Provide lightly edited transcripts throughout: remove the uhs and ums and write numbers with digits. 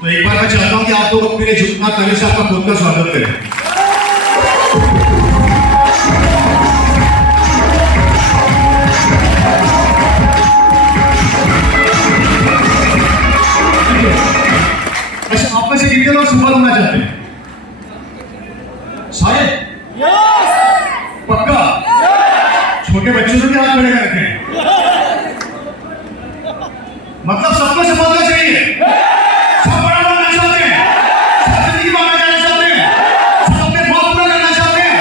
तो एक बार मैं चाहता हूं कि आप लोग अपने लिए झुकना ताली से आपका खुद का स्वागत करें। अच्छा, आप में से कितने लोग सफल होना चाहते हैं? सारे? पक्का? छोटे बच्चों से भी हाथ खड़े कर रखे, मतलब सबको सफलता चाहिए। सब बड़ा बनना चाहते हैं, सब जिंदगी में आगे जाना चाहते हैं, सब अपने ख्वाब पूरा करना चाहते हैं।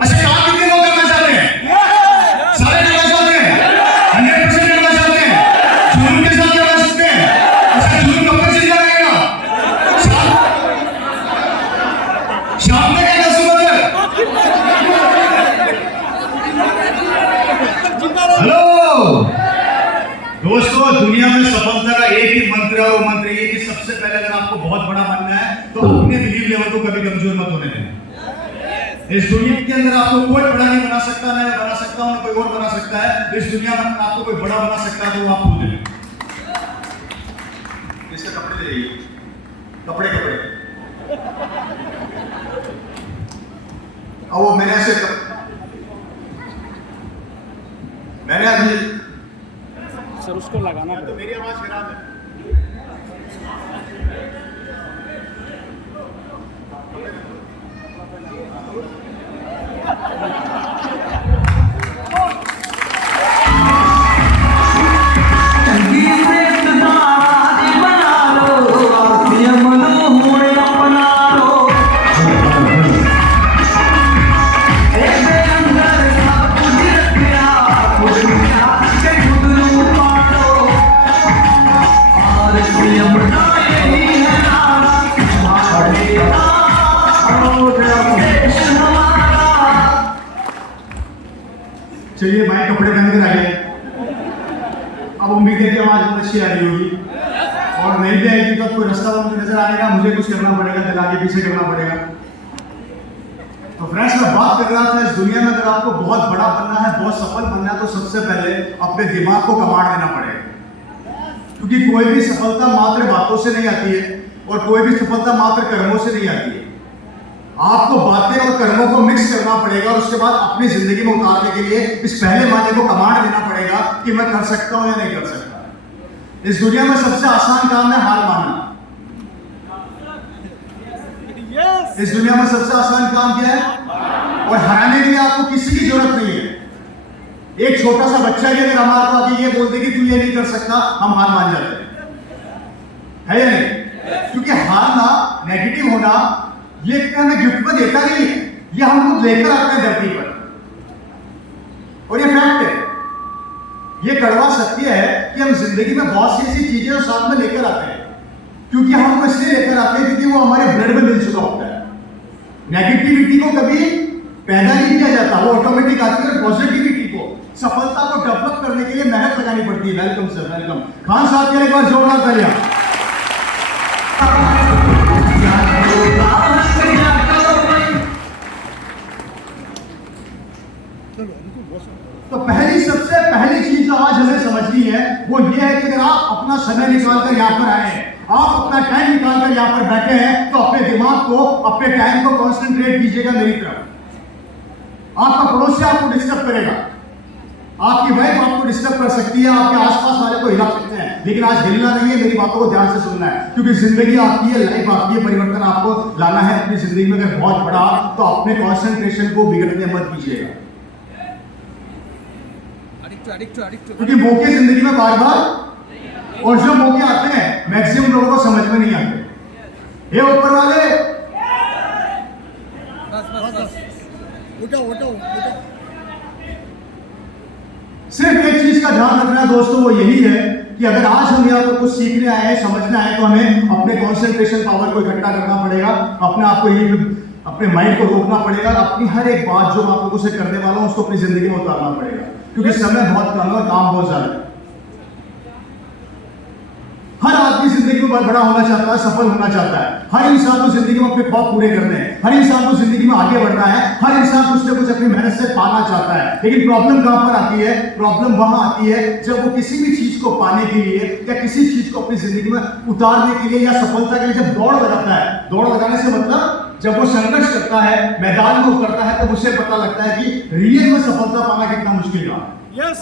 अच्छा, काम कितने लोग करना चाहते हैं? सारे करना चाहते हैं, 100% करना चाहते हैं, जुनून के साथ करना सकते हैं। अच्छा, जुनून कब तक चलता रहेगा? शाम में क्या 10 बजे? हेलो दोस्तों, दुनिया में सफलता का एक ही मंत्र है, और मंत्र ये कि सबसे पहले अगर आपको बहुत बड़ा बनना है तो अपने बिलीव लेवल को कभी कमजोर मत होने दें। इस दुनिया के अंदर आपको कोई बड़ा नहीं बना सकता, ना मैं बना सकता हूं, ना कोई और बना सकता है। इस दुनिया में आपको कोई बड़ा बना सकता है तो वो आप खुद हैं। इसके कपड़े ले जाइए, कपड़े अब वो मैंने अभी सर उसको लगाना तो मेरी आवाज खराब है। चलिए भाई, कपड़े पहन कर आइए। अब उम्मीद है कि आवाज बहुत अच्छी आ रही होगी, और नहीं भी आएगी तो कोई रास्ता मुझे नजर आएगा, मुझे कुछ करना पड़ेगा, दिल आगे पीछे करना पड़ेगा। तो फ्रेंड्स, मैं बात कर रहा था इस दुनिया में अगर आपको बहुत बड़ा बनना है, बहुत सफल बनना है, तो सबसे पहले अपने दिमाग को कमांड देना पड़ेगा। क्योंकि कोई भी सफलता मात्र बातों से नहीं आती है, और कोई भी सफलता मात्र कर्मों से नहीं आती है। आपको बातें और कर्मों को मिक्स करना पड़ेगा, और उसके बाद अपनी जिंदगी में उतारने के लिए इस पहले माने को कमांड देना पड़ेगा कि मैं कर सकता हूं या नहीं कर सकता। इस दुनिया में सबसे आसान काम है हार मानना। इस दुनिया में सबसे आसान काम क्या है? और हराने के लिए आपको किसी की जरूरत नहीं है। एक छोटा सा बच्चा भी अगर हमारे को आके ये बोलते कि तू ये नहीं कर सकता, हम हार मान जाते हैं, है या नहीं? क्योंकि हारना, नेगेटिव होना, ये हमें गिफ्ट में देता नहीं है, ये हम लोग लेकर आते हैं धरती पर, और ये फैक्ट है, ये कड़वा सत्य है कि हम जिंदगी में बहुत सी ऐसी चीजें साथ में लेकर आते हैं, क्योंकि हम उनको इसलिए लेकर आते हैं क्योंकि वो हमारे ब्लड में मिल चुका होता है। नेगेटिविटी को कभी पैदा नहीं किया जाता, वो ऑटोमेटिक आती है। पॉजिटिविटी को, सफलता को डेवलप करने के लिए मेहनत लगानी पड़ती है। Welcome sir, welcome. खान साहब के लिए एक बार जोरदार तालियां। तो सबसे पहली चीज जो आज हमें समझनी है वो ये है कि अगर आप अपना समय निकालकर यहाँ पर आए हैं, आप अपना टाइम निकालकर यहाँ पर बैठे हैं, तो अपने दिमाग को, अपने टाइम को कॉन्सेंट्रेट कीजिएगा मेरी तरफ। आपका पड़ोसी आपको डिस्टर्ब करेगा, आपकी वाइफ आपको डिस्टर्ब कर सकती है, आपके आसपास वाले को हिला सकते हैं, लेकिन आज हिलना नहीं है, मेरी बातों को ध्यान से सुनना है, क्योंकि जिंदगी आपकी है, लाइफ आपकी है, परिवर्तन आपको लाना है अपनी जिंदगी में। अगर बहुत बड़ा तो अपने कॉन्सेंट्रेशन को बिगड़ने मत कीजिएगा, क्योंकि मौके जिंदगी में बार बार, और जो मौके आते हैं मैक्सिमम लोगों को समझ में नहीं आते। ये ऊपर वाले सिर्फ एक चीज का ध्यान रखना है दोस्तों, वो यही है कि अगर आज हम यहाँ पर कुछ सीखने आए हैं, समझना है, तो हमें अपने कॉन्सेंट्रेशन पावर को इकट्ठा करना पड़ेगा, अपने आप को ये अपने माइंड को रोकना पड़ेगा, अपनी हर एक बात जो आप लोगों से करने वाला हूं उसको अपनी जिंदगी में उतारना पड़ेगा, क्योंकि समय बहुत कम है और काम बहुत ज्यादा है। हर आदमी जिंदगी में बड़ा होना चाहता है, सफल होना चाहता है। हर इंसान को जिंदगी में अपने ख्वाब पूरे करने हैं, हर इंसान को जिंदगी में आगे बढ़ना है, हर इंसान कुछ न कुछ अपनी मेहनत से पाना चाहता है। लेकिन प्रॉब्लम कहां पर आती है? प्रॉब्लम वहां आती है जब वो किसी भी चीज को पाने के लिए या किसी चीज को अपनी जिंदगी में उतारने के लिए या सफलता के लिए जब दौड़ लगाता है। दौड़ लगाने से मतलब जब वो संघर्ष करता है, मैदान में उतरता है, तब उसे पता लगता है कि रियल में सफलता पाना कितना मुश्किल है। यस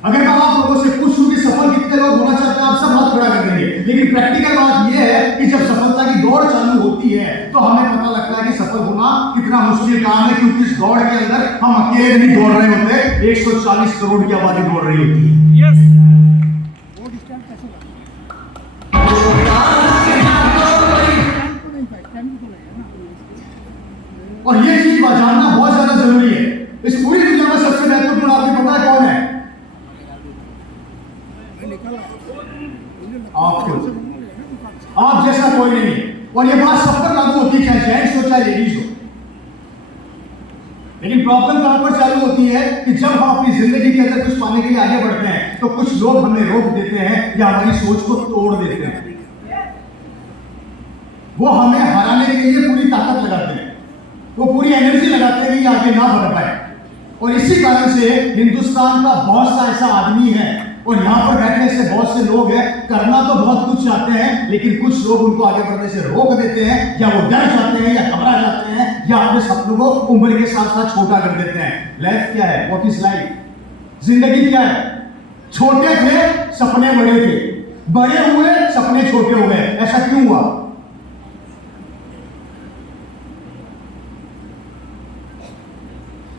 अगर मैं आप लोगों से पूछूं कि सफल कितने लोग होना चाहते हैं, आप सब हाथ खड़ा कर देंगे। लेकिन प्रैक्टिकल बात यह है कि जब सफलता की दौड़ चालू होती है तो हमें पता लगता है कि सफल होना कितना मुश्किल काम है, क्योंकि इस दौड़ के अंदर हम अकेले नहीं दौड़ रहे होते, 140 करोड़ की आबादी दौड़ रही होती है। यस और ये चीज जानना बहुत ज्यादा जरूरी है। इस पूरी दुनिया में सबसे महत्वपूर्ण आपको पता है कौन है? आप जैसा कोई नहीं है। और ये बात सब पर लागू होती है, चाहे जेंट्स हो चाहे लेडीज हो। लेकिन प्रॉब्लम कहां पर चालू होती है कि जब हम अपनी जिंदगी के अंदर कुछ पाने के लिए आगे बढ़ते हैं तो कुछ लोग हमें रोक देते हैं या हमारी सोच को तोड़ देते हैं। वो हमें हराने के लिए पूरी ताकत लगाते हैं, वो पूरी एनर्जी लगाते हैं कि आगे ना बढ़ पाए। और इसी कारण से हिंदुस्तान का बहुत सा ऐसा आदमी है और यहाँ पर बैठे ऐसे बहुत से लोग हैं, करना तो बहुत कुछ चाहते हैं, लेकिन कुछ लोग उनको आगे बढ़ने से रोक देते हैं, या वो डर जाते हैं या घबरा जाते हैं, या अपने सपनों को उम्र के साथ साथ छोटा कर देते हैं। लाइफ क्या है? What is life? जिंदगी क्या है? छोटे थे सपने बड़े थे, बड़े हुए सपने छोटे हो गए। ऐसा क्यों हुआ?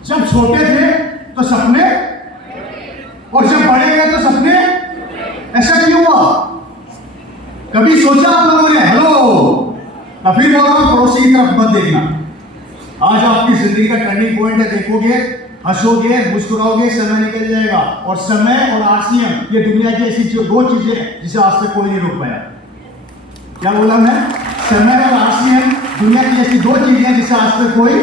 जब छोटे थे तो सपने, और जब बड़े गए तो सपने। ऐसा क्यों हुआ? कभी सोचा आप लोगों ने? हेलो, मैं फिर बोल रहा हूं, पड़ोसी की तरफ मत देखना। आज आपकी जिंदगी का टर्निंग पॉइंट है। देखोगे, हंसोगे, मुस्कुराओगे, समय निकल जाएगा। और समय और आरसीएम ये दुनिया की ऐसी दो चीजें जिसे आज तक कोई नहीं रोक पाया। क्या बोला मैं? समय और आरसीएम दुनिया की ऐसी दो चीजें जिसे आज तक कोई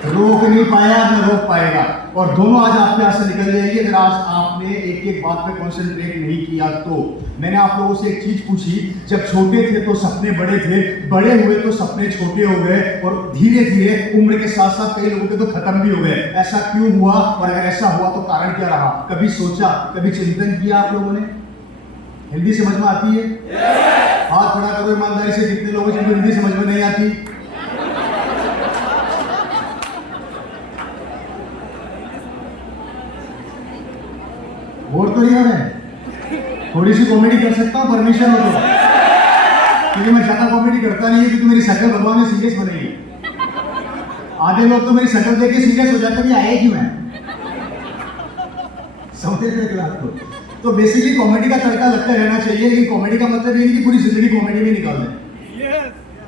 रोक नहीं पाया, न रोक पाएगा। और दोनों आज आपके हाथ से निकल जाएगी अगर आज आपने एक एक बात पे कंसंट्रेट नहीं किया तो। मैंने आप लोगों से एक चीज पूछी, जब छोटे थे तो सपने बड़े थे, बड़े हुए तो सपने छोटे हो गए, और धीरे धीरे उम्र के साथ साथ कई लोगों के तो खत्म भी हो गए। ऐसा क्यों हुआ? और अगर ऐसा हुआ तो कारण क्या रहा? कभी सोचा, कभी चिंतन किया आप लोगों ने? हिंदी समझ में आती है? हाथ खड़ा करो ईमानदारी से, कितने लोगों से हिंदी समझ में नहीं आती? और तो नहीं हो रहे। थोड़ी सी कॉमेडी कर सकता हूँ, परमिशन हो तो? क्योंकि मैं ज्यादा कॉमेडी करता नहीं है, क्योंकि मेरी शक्ल भगवान ने सीरियस बनाई। आधे लोग तो मेरी शक्ल देख के सीरियस हो जाते हैं, आए क्यों है, समझते थे बात को। तो बेसिकली कॉमेडी का तड़का लगता रहना चाहिए, लेकिन कॉमेडी का मतलब ये नहीं कि पूरी जिंदगी कॉमेडी में निकाल दें।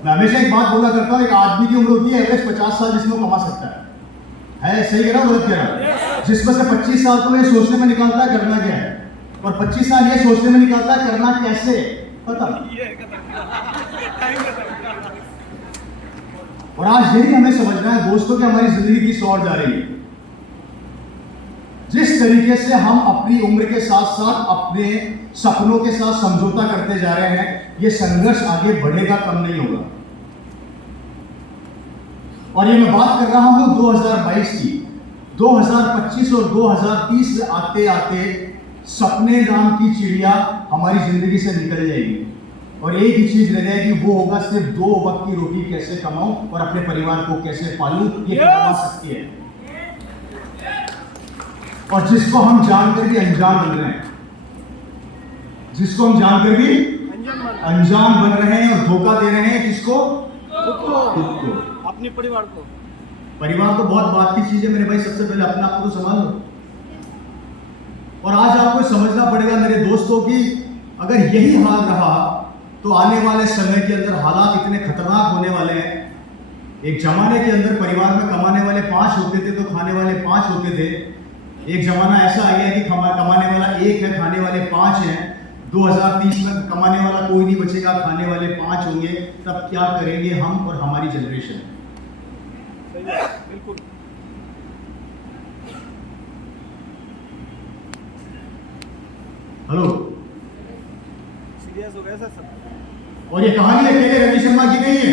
मैं हमेशा एक बात बोला करता हूँ, एक आदमी की उम्र होती है एवरेज 50 साल जिसमें वो कमा सकता है। सही कह रहा हूँ, गलत कह रहा हूँ? जिसमें से 25 साल तो ये सोचने में निकालता है करना क्या है, और 25 साल ये सोचने में निकालता है करना कैसे। पता। और आज यही हमें समझना है दोस्तों कि हमारी जिंदगी किस ओर जा रही है। जिस तरीके से हम अपनी उम्र के साथ साथ अपने सपनों के साथ समझौता करते जा रहे हैं, ये संघर्ष आगे बढ़ेगा, कम नहीं होगा। और ये मैं बात कर रहा हूं 2022 की। 2025 और 2030 आते आते सपने नाम की चिड़िया हमारी जिंदगी से निकल जाएगी, और एक ही चीज रह जाएगी, वो होगा सिर्फ 2 वक्त की रोटी कैसे कमाऊं और अपने परिवार को कैसे पालूं। ये कमा सकती है, और जिसको हम जानकर भी अनजान बन रहे हैं, जिसको हम जानकर भी अनजान बन रहे हैं और धोखा दे रहे हैं, किसको? खुद को, अपने परिवार को। परिवार तो बहुत बात की चीज है मेरे भाई, सबसे पहले अपना आप को संभाल लो। और आज आपको समझना पड़ेगा मेरे दोस्तों कि अगर यही हाल रहा तो आने वाले समय के अंदर हालात इतने खतरनाक होने वाले हैं। एक जमाने के अंदर परिवार में कमाने वाले 5 होते थे तो खाने वाले 5 होते थे। एक जमाना ऐसा आ गया कि कमाने वाला 1 है, खाने वाले 5 हैं। 2030 में कमाने वाला कोई नहीं बचेगा, खाने वाले 5 होंगे। तब क्या करेंगे हम और हमारी जनरेशन? बिल्कुल। हेलो, और ये कहानी अकेले रवि शर्मा की नहीं है,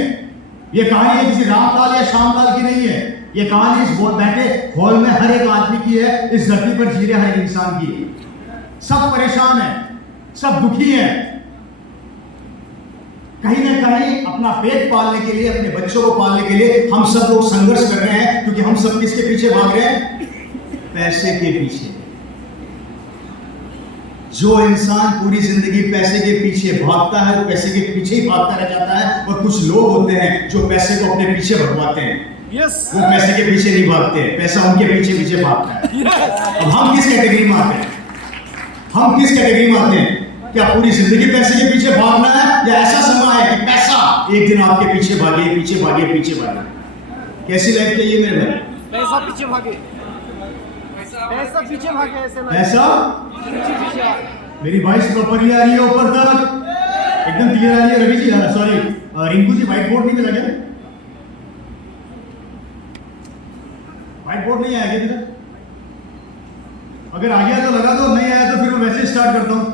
ये कहानी है किसी रामलाल या श्यामलाल की नहीं है, ये कहानी इस बैठे हॉल में हर एक आदमी की है, इस धरती पर जी रहे हर एक इंसान की है। सब परेशान है, सब दुखी है, कहीं ना कहीं अपना पेट पालने के लिए, अपने बच्चों को पालने के लिए हम सब लोग संघर्ष कर रहे हैं, क्योंकि हम सब किसके पीछे भाग रहे हैं? पैसे के पीछे। जो इंसान पूरी जिंदगी पैसे के पीछे भागता है, पैसे के पीछे ही भागता रह जाता है। और कुछ लोग होते हैं जो पैसे को अपने पीछे भगवाते हैं। वो पैसे के पीछे नहीं भागते, पैसा उनके पीछे पीछे भागता है। अब हम किस कैटेगरी में आते हैं? हम किस कैटेगरी में आते हैं? क्या पूरी जिंदगी पैसे के पीछे भागना है, या ऐसा समय है कि पैसा एक दिन आपके पीछे भागे, पीछे भागे, पीछे भागे? कैसी लाइफ चाहिए मेरे भाई? पैसा पीछे भागे, पैसा पीछे भागे, ऐसे पैसा पीछे। मेरी वॉइस प्रॉपरली आ रही है ऊपर तक, एकदम क्लियर आ रही है? Ravi ji, sorry Rinku ji, white board नहीं मिला क्या? व्हाइट बोर्ड नहीं आया क्या इधर? अगर आ गया तो लगा दो, नहीं आया तो फिर मैं वैसे स्टार्ट करता हूं।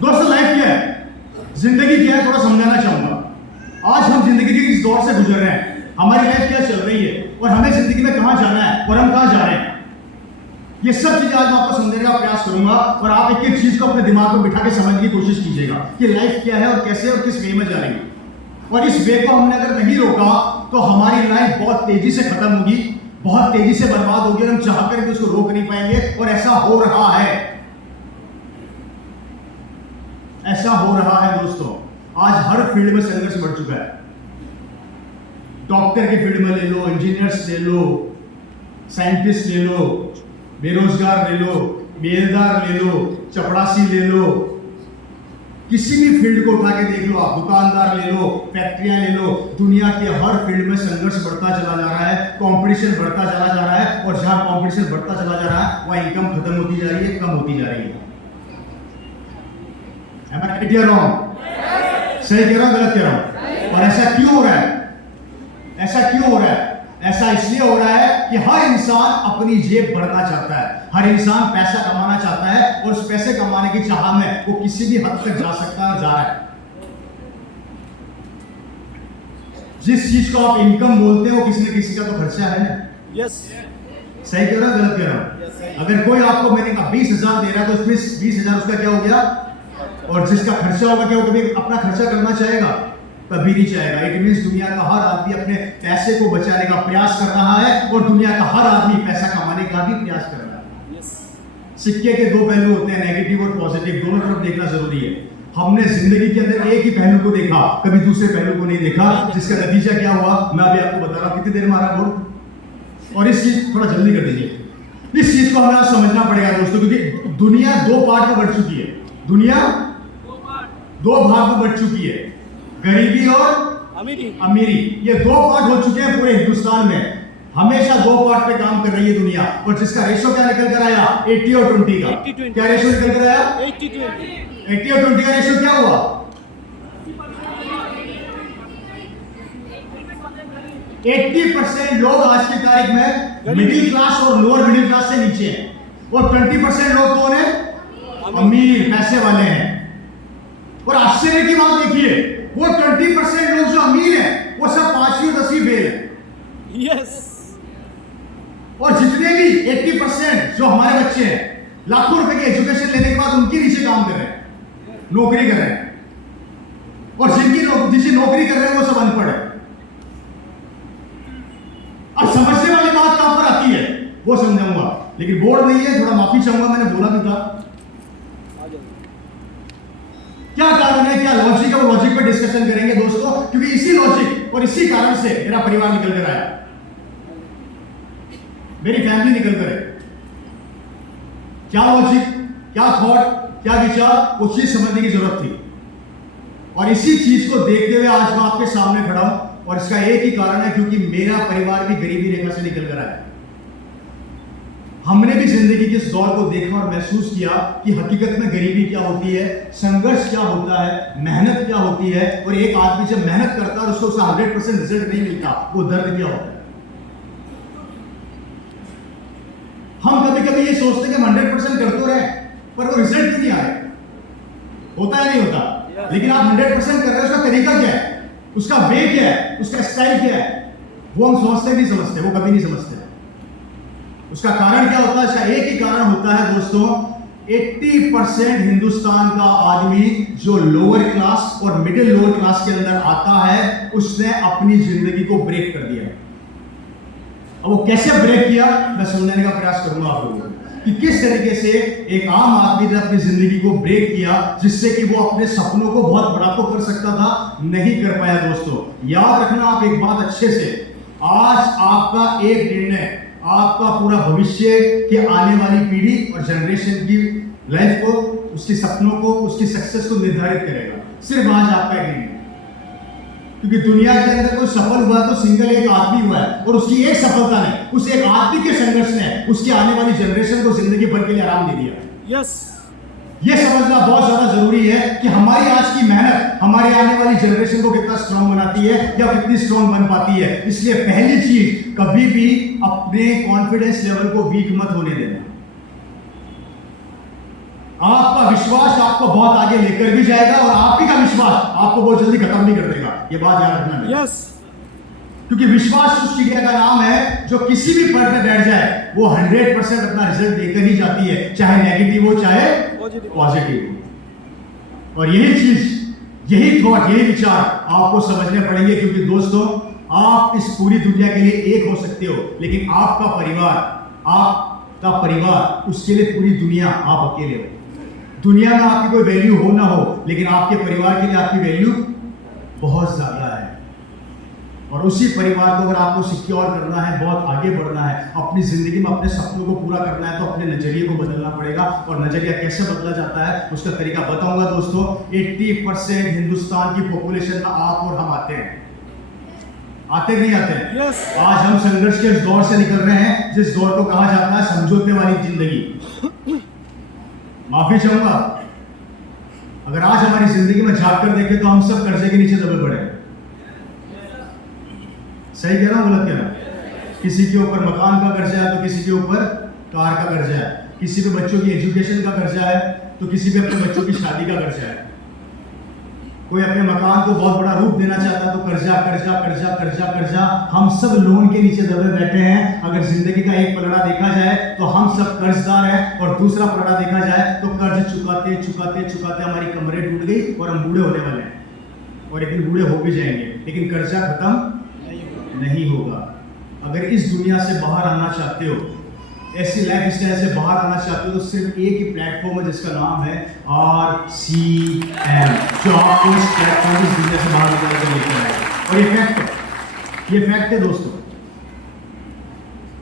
दोस्तों, लाइफ क्या है, जिंदगी क्या है, थोड़ा समझाना चाहूंगा। आज हम जिंदगी के इस दौर से गुजर रहे हैं, हमारी लाइफ क्या चल रही है और हमें जिंदगी में कहां जाना है और हम कहां जा रहे हैं, ये सब चीजें आज मैं आपको समझने का प्रयास करूंगा। और आप एक एक चीज को अपने दिमाग में बिठा के समझने की कोशिश कीजिएगा कि लाइफ क्या है और कैसे और किस वे में जा रही है। और इस वे को हमने अगर नहीं रोका तो हमारी लाइफ बहुत तेजी से खत्म होगी, बहुत तेजी से बर्बाद होगी, और हम चाहकर भी उसको रोक नहीं पाएंगे। और ऐसा हो रहा है, ऐसा हो रहा है दोस्तों। आज हर फील्ड में संघर्ष बढ़ चुका है। डॉक्टर की फील्ड में ले लो, इंजीनियर्स ले लो, साइंटिस्ट ले लो, बेरोजगार ले लो, बेलदार ले लो, चपड़ासी ले लो, किसी भी फील्ड को उठा के देख लो आप, दुकानदार ले लो, फैक्ट्रियां ले लो, दुनिया के हर फील्ड में संघर्ष बढ़ता चला जा रहा है, कंपटीशन बढ़ता चला जा रहा है। और जहां कंपटीशन बढ़ता चला जा रहा है वहां इनकम खत्म होती जा रही है, कम होती जा रही है। Am I right or wrong? सही कह रहा हूं, गलत कह रहा हूं? और ऐसा क्यों हो रहा है? ऐसा क्यों हो रहा है? ऐसा इसलिए हो रहा है कि हर इंसान अपनी जेब भरना चाहता है, हर इंसान पैसा कमाना चाहता है, और उस पैसे कमाने की चाह में वो किसी भी हद तक जा सकता है और जा रहा है। जिस चीज को आप इनकम बोलते हो, किसी न किसी का तो खर्चा है ना। यस, सही कह रहा हूं, गलत कह रहा हूं? अगर कोई आपको मैंने कहा 20,000 दे रहा है तो उसमें 20,000 उसका क्या हो गया? और जिसका खर्चा होगा क्या, वो कभी अपना खर्चा करना चाहेगा? कभी नहीं चाहेगा। इट मींस दुनिया का हर आदमी अपने पैसे को बचाने का प्रयास कर रहा है, और दुनिया का हर आदमी पैसा कमाने का भी प्रयास कर रहा है। सिक्के के दो पहलू होते हैं, नेगेटिव और पॉजिटिव, दोनों तरफ देखना जरूरी है। हमने जिंदगी के अंदर एक ही पहलू को देखा, कभी दूसरे पहलू को नहीं देखा, जिसका नतीजा क्या हुआ मैं अभी आपको बता रहा हूं। कितनी देर में आ रहा बोर्ड? और इस चीज थोड़ा जल्दी कर दीजिए। इस चीज को हमें आज समझना पड़ेगा दोस्तों, क्योंकि दुनिया दो पार्ट में बढ़ चुकी है। दुनिया दो भाग में बढ़ चुकी है, गरीबी और अमीरी। ये दो पार्ट हो चुके हैं पूरे हिंदुस्तान में। हमेशा दो पार्ट पे काम कर रही है दुनिया, और जिसका रेशो क्या निकल कर आया? 80 और 20 का। 80-20 क्या रेशो निकल कर आया? 80-20। 80 और 20 का रेशो क्या हुआ? 80% लोग आज की तारीख में मिडिल क्लास और लोअर मिडिल क्लास से नीचे हैं, और 20% लोग कौन है? अमीर, पैसे वाले हैं। और आश्चर्य की बात देखिए, वो 20% लोग जो अमीर हैं वो सब 5वीं और 10वीं फेल है। यस। और जितने भी 80% जो हमारे बच्चे हैं, लाखों रुपए की एजुकेशन लेने के बाद उनके नीचे काम कर रहे हैं, नौकरी कर रहे हैं, और जिसकी नौकरी कर रहे हैं वो सब अनपढ़ है। अब समझने वाली बात कहां पर आती है वो समझाऊंगा, लेकिन बोर्ड नहीं है, थोड़ा माफी चाहूंगा, मैंने बोला भी था। क्या कारण है, क्या लॉजिक है, वो लॉजिक पर डिस्कशन करेंगे दोस्तों, क्योंकि इसी लॉजिक और इसी कारण से मेरा परिवार निकल कर आया, मेरी फैमिली निकल कर है। क्या लॉजिक, क्या थॉट, क्या विचार, वो चीज समझने की जरूरत थी। और इसी चीज को देखते हुए आज मैं आपके सामने खड़ा हूं, और इसका एक ही कारण है, क्योंकि मेरा परिवार भी गरीबी रेखा से निकल कर आया। हमने भी जिंदगी के इस दौर को देखा और महसूस किया कि हकीकत में गरीबी क्या होती है, संघर्ष क्या होता है, मेहनत क्या होती है, और एक आदमी जब मेहनत करता है और उसको उसका 100% रिजल्ट नहीं मिलता, वो दर्द क्या होता है। हम कभी कभी ये सोचते हैं कि हम 100% कर तो रहे, पर वो रिजल्ट क्यों नहीं आ रहे? होता है नहीं होता? लेकिन आप 100% कर रहे हो, उसका तरीका क्या है, उसका वे क्या है, उसका स्टाइल क्या है, वो हम समझते नहीं समझते, वो कभी नहीं समझते। उसका कारण क्या होता है? इसका एक ही कारण होता है दोस्तों, 80% हिंदुस्तान का आदमी जो लोअर क्लास और मिडिल लोअर क्लास के अंदर आता है, उसने अपनी जिंदगी को ब्रेक कर दिया। अब वो कैसे ब्रेक किया, मैं समझाने का प्रयास करूंगा आप लोगों को कि किस तरीके से एक आम आदमी ने अपनी जिंदगी को ब्रेक किया, जिससे कि वो अपने सपनों को बहुत बड़ा तो कर सकता था, नहीं कर पाया। दोस्तों याद रखना आप एक बात अच्छे से, आज आपका एक निर्णय आपका पूरा भविष्य के आने वाली पीढ़ी और जनरेशन की लाइफ को, उसके सपनों को, उसकी सक्सेस को निर्धारित करेगा। सिर्फ आज आपका एक निर्णय, क्योंकि दुनिया के अंदर कोई सफल हुआ तो सिंगल एक आदमी हुआ है, और उसकी एक सफलता ने, उस एक आदमी के संघर्ष ने उसकी आने वाली जनरेशन को जिंदगी भर के लिए आराम दे दिया। यस, ये समझना बहुत ज्यादा जरूरी है कि हमारी आज की मेहनत हमारी आने वाली जनरेशन को कितना स्ट्रांग बनाती है या कितनी स्ट्रांग बन पाती है। इसलिए पहली चीज, कभी भी अपने कॉन्फिडेंस लेवल को वीक मत होने देना। आपका विश्वास आपको बहुत आगे लेकर भी जाएगा, और आप ही का विश्वास आपको बहुत जल्दी खत्म भी कर देगा। ये बात याद रखना है। यस, क्योंकि विश्वास उस चिड़िया का नाम है जो किसी भी पर पे बैठ जाए वो 100% अपना रिजल्ट देकर ही जाती है, चाहे नेगेटिव हो चाहे पॉजिटिव हो। और यही चीज, यही थॉट, यही विचार आपको समझने पड़ेंगे, क्योंकि दोस्तों आप इस पूरी दुनिया के लिए एक हो सकते हो, लेकिन आपका परिवार, उसके लिए पूरी दुनिया आप अकेले हो। दुनिया में आपकी कोई वैल्यू हो ना हो, लेकिन आपके परिवार के लिए आपकी वैल्यू बहुत ज्यादा है। और उसी परिवार को अगर आपको सिक्योर करना है, बहुत आगे बढ़ना है, अपनी जिंदगी में अपने सपनों को पूरा करना है, तो अपने नजरिए को बदलना पड़ेगा। और नजरिया कैसे बदला जाता है उसका तरीका बताऊंगा दोस्तों। 80% हिंदुस्तान की पॉपुलेशन में आप और हम आते हैं, आते नहीं आते हैं? यस। आज हम संघर्ष के इस दौर से निकल रहे हैं, जिस दौर को कहा जाता है समझौते वाली जिंदगी। माफी चाहूंगा, अगर आज हमारी जिंदगी में झांक कर देखें तो हम सब कर्जे के नीचे दबे पड़े। सही कह रहा हूं, गलत कह रहा हूं? किसी के ऊपर मकान का कर्जा है तो किसी के ऊपर कार का कर्जा है, किसी पे बच्चों की एजुकेशन का कर्जा है तो किसी पे अपने बच्चों की शादी का कर्जा है। कोई अपने मकान को बहुत बड़ा रूप देना चाहता है तो कर्जा कर्जा कर्जा कर्जा कर्जा। हम सब लोन के नीचे दबे बैठे हैं। अगर जिंदगी का एक पलड़ा देखा जाए तो हम सब कर्जदार हैं, और दूसरा पलड़ा देखा जाए तो कर्ज चुकाते चुकाते चुकाते हमारी कमरें टूट गई और हम बूढ़े होने वाले हैं, और एक दिन बूढ़े हो भी जाएंगे, लेकिन कर्जा खत्म नहीं होगा। अगर इस दुनिया से बाहर आना चाहते हो, ऐसी लाइफ स्टाइल से बाहर आना चाहते हो, तो सिर्फ एक ही प्लेटफॉर्म है जिसका नाम है RCM, जो आपको इस प्लेटफॉर्म इस दुनिया से बाहर निकाल कर लेकर आएगा। और ये फैक्ट है, ये फैक्ट है दोस्तों।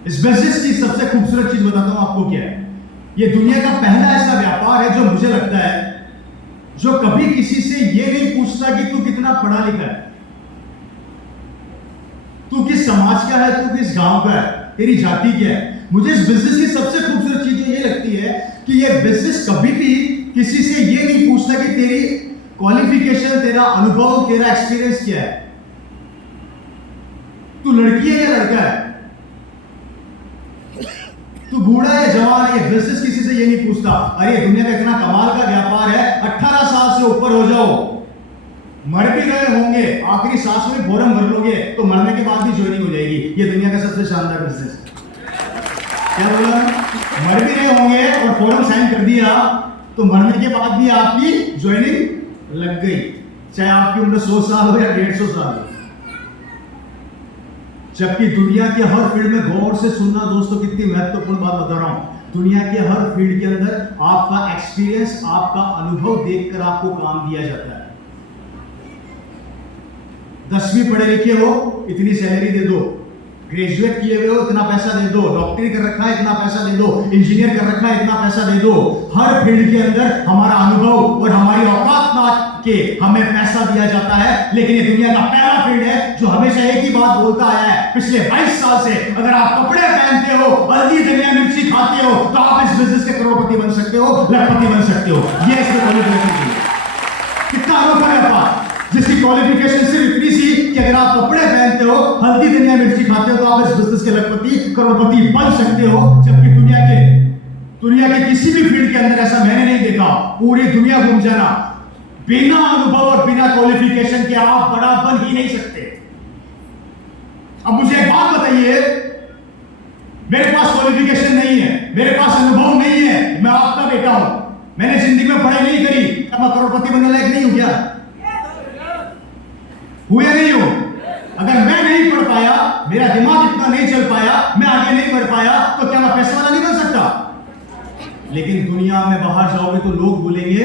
इस बिजनेस की सबसे खूबसूरत चीज बताता हूं आपको क्या है। ये दुनिया का पहला ऐसा व्यापार है जो मुझे लगता है जो कभी किसी से ये नहीं पूछता कि तू कितना पढ़ा लिखा है, तू किस समाज का है, तू किस गांव का है, तेरी जाति क्या है। मुझे इस बिजनेस की सबसे खूबसूरत चीज ये लगती है कि ये बिजनेस कभी भी किसी से ये नहीं पूछता कि तेरी क्वालिफिकेशन, तेरा अनुभव, तेरा एक्सपीरियंस क्या है, तू लड़की है या लड़का है, तू बूढ़ा है जवान है। ये बिजनेस किसी से ये नहीं पूछता अरे दुनिया का इतना कमाल का व्यापार है, 18 साल से ऊपर हो जाओ, मर भी गए होंगे, आखिरी सांस में फॉर्म भर लोगे तो मरने के बाद भी ज्वाइनिंग हो जाएगी। ये दुनिया का सबसे शानदार बिजनेस। क्या बोला? मर भी रहे होंगे और फॉर्म साइन कर दिया तो मरने के बाद भी आपकी ज्वाइनिंग लग गई, चाहे आपकी उम्र 100 साल हो या 150 साल हो। जबकि दुनिया के हर फील्ड में, गौर से सुनना दोस्तों, कितनी महत्वपूर्ण बात बता रहा हूं, दुनिया के हर फील्ड के अंदर आपका एक्सपीरियंस, आपका अनुभव देखकर आपको काम दिया जाता है। 10वीं पढ़े लिखे हो, इतनी सैलरी दे दो, ग्रेजुएट किए हुए हो, इतना पैसा दे दो, डॉक्टरी कर रखा है, इतना पैसा दे दो, इंजीनियर कर रखा है, इतना पैसा दे दो। हर फील्ड के अंदर हमारा अनुभव और हमारी औकात नाप के हमें पैसा दिया जाता है। लेकिन ये दुनिया का पहला फील्ड है जो हमेशा एक ही बात बोलता आया है पिछले 22 साल से, अगर आप कपड़े पहनते हो, हल्दी धनिया मिर्ची खाते हो, तो आप इस बिजनेस के करोड़पति बन सकते हो, लखपति बन सकते हो। ये इसके क्वालिफिकेशन है। कितना अनोखा व्यापार, जिसकी क्वालिफिकेशन सिर्फ इतनी सी कि अगर आप कपड़े पहनते हो, हल्दी धनिया मिर्ची खाते हो, तो आप इस बिजनेस के लखपति करोड़पति बन सकते हो। जबकि दुनिया के किसी भी फील्ड के अंदर ऐसा मैंने नहीं देखा। पूरी दुनिया घूम जाना, बिना अनुभव और बिना क्वालिफिकेशन के आप बड़ा बन ही नहीं सकते। अब मुझे एक बात बताइए, मेरे पास क्वालिफिकेशन नहीं है, मेरे पास अनुभव नहीं है, मैं आपका बेटा हूं, मैंने जिंदगी में पढ़ाई नहीं करी, क्या मैं करोड़पति बनने लायक नहीं हूं क्या? हुआ नहीं हूं? अगर मैं नहीं पढ़ पाया, मेरा दिमाग इतना नहीं चल पाया, मैं आगे नहीं बढ़ पाया, तो क्या मैं पैसे वाला नहीं बन सकता? लेकिन दुनिया में बाहर जाओगे तो लोग बोलेंगे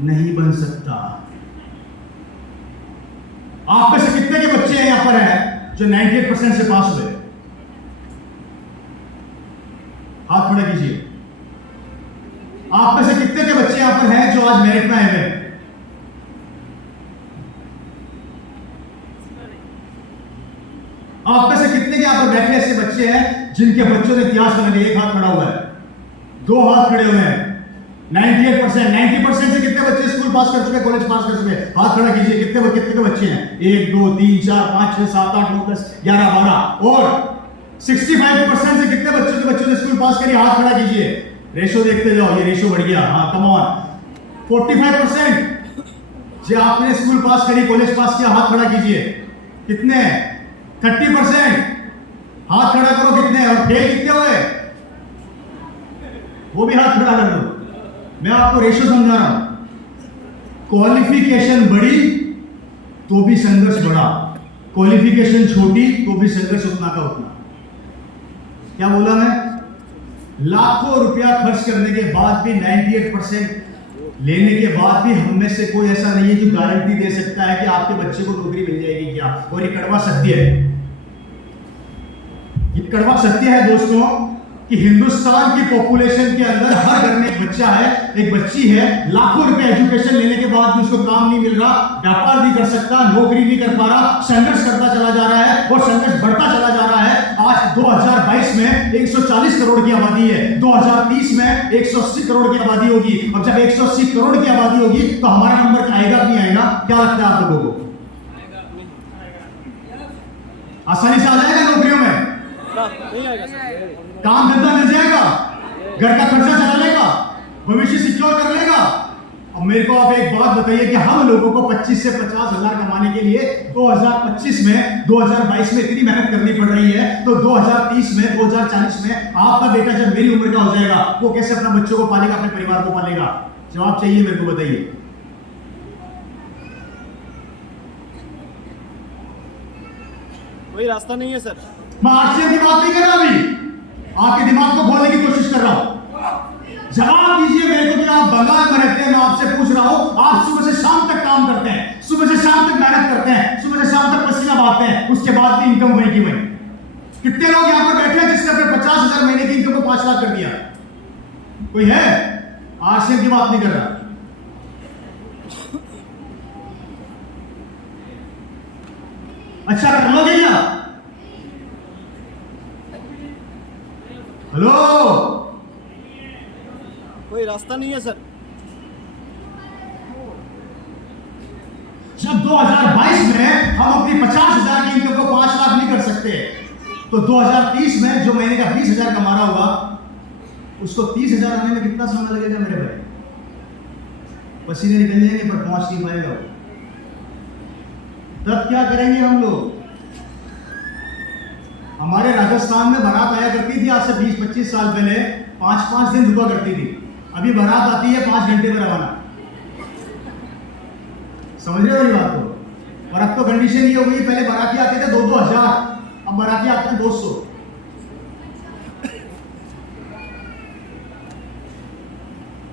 नहीं बन सकता। आप में से कितने के बच्चे हैं यहां पर हैं जो 98% से पास हुए? हाथ खड़ा कीजिए। आप में से कितने के बच्चे यहां पर हैं जो आज मेरिट में आए हुए हैं? आप में से कितने के यहां पर बैठे ऐसे बच्चे हैं जिनके बच्चों ने इतिहास बना लिया? एक हाथ खड़ा हुआ है, दो हाथ खड़े हुए हैं। 98%, 90% से कितने बच्चे स्कूल पास कर चुके, कॉलेज पास कर चुके? हाथ खड़ा कीजिए। कितने के बच्चे हैं? 1 2 3 4 5 6 7 8 9 10 11 12। और 65% से कितने बच्चों ने स्कूल पास करी? हाथ खड़ा कीजिए। रेशो देखते जाओ, ये रेशो बढ़ गया। हाँ, कम ऑन। 45% जो आपने स्कूल पास करी, कॉलेज पास किया, हाथ खड़ा कीजिए। कितने? 30%। हाथ खड़ा करो। कितने? और फेल कितने हुए वो भी हाथ खड़ा कर दो। मैं आपको रेशो समझा रहा हूं। क्वालिफिकेशन बढ़ी तो भी संघर्ष बढ़ा, क्वालिफिकेशन छोटी तो भी संघर्ष उतना का उतना। क्या बोला मैं? लाखों रुपया खर्च करने के बाद भी 98% लेने के बाद भी हम में से कोई ऐसा नहीं है जो गारंटी दे सकता है कि आपके बच्चे को नौकरी मिल जाएगी क्या। और ये कड़वा सत्य है, ये कड़वा सत्य है दोस्तों, कि हिंदुस्तान की पॉपुलेशन के अंदर हर घर में एक बच्चा है, एक बच्ची है, लाखों रुपए एजुकेशन लेने के बाद भी उसको काम नहीं मिल रहा, व्यापार नहीं कर सकता, नौकरी नहीं कर पा रहा, संघर्ष करता चला जा रहा है और संघर्ष बढ़ता चला जा रहा है। आज 2022 में 140 करोड़ की आबादी है, 2030 में 180 करोड़ की आबादी होगी। और जब 180 करोड़ की आबादी होगी तो हमारा नंबर आएगा नहीं आएगा? क्या लगता है आप लोगों को? आसानी से आ जाएगा नौकरियों में? नहीं आएगा सर। काम धंधा मिल जाएगा, घर का खर्चा चला लेगा, भविष्य सिक्योर कर लेगा। अब मेरे को आप एक बात बताइए कि हम लोगों को 25 से 50 हजार कमाने के लिए 2025 में 2022 में इतनी मेहनत करनी पड़ रही है, तो 2030 में 2040 में आपका बेटा जब मेरी उम्र का हो जाएगा वो कैसे अपना बच्चों को पालेगा, अपने परिवार को पालेगा? जवाब चाहिए मेरे को, बताइए। कोई रास्ता नहीं है सर। मैं आरसीएम की बात नहीं कर रहा, अभी आपके दिमाग को खोलने की कोशिश कर रहा हूं। जवाब दीजिए मेरे को कि आप बंगाल में रहते हैं, मैं आपसे पूछ रहा हूं। आप सुबह से शाम तक काम करते हैं, सुबह से शाम तक मेहनत करते हैं, सुबह से शाम तक पसीना बहाते हैं, उसके बाद भी इनकम वही की वही। कितने लोग यहां पर बैठे हैं जिसने अपने 50,000 महीने की इनकम को 5 लाख कर दिया? कोई है? आरसीएम की बात नहीं कर रहा। अच्छा कर लोगे क्या? हेलो, कोई रास्ता नहीं है सर। जब 2022 में हम अपनी 50,000 की इनकम को 5 लाख नहीं कर सकते, तो 2030 में जो महीने का 20,000 कमा रहा होगा उसको 30,000 आने में कितना समय लगेगा मेरे भाई? पसीने निकल जाएंगे पर पहुंच नहीं पाएगा। तब क्या करेंगे हम लोग? हमारे राजस्थान में बारात आया करती थी आज से 20-25 साल पहले, 5-5 दिन रुका करती थी। अभी बारात आती है 5 घंटे में रवाना। समझ रहे हो ये बात को? और अब तो कंडीशन ये हो गई, पहले बाराती आते थे 2-2 हजार, अब बाराती आते हैं 200।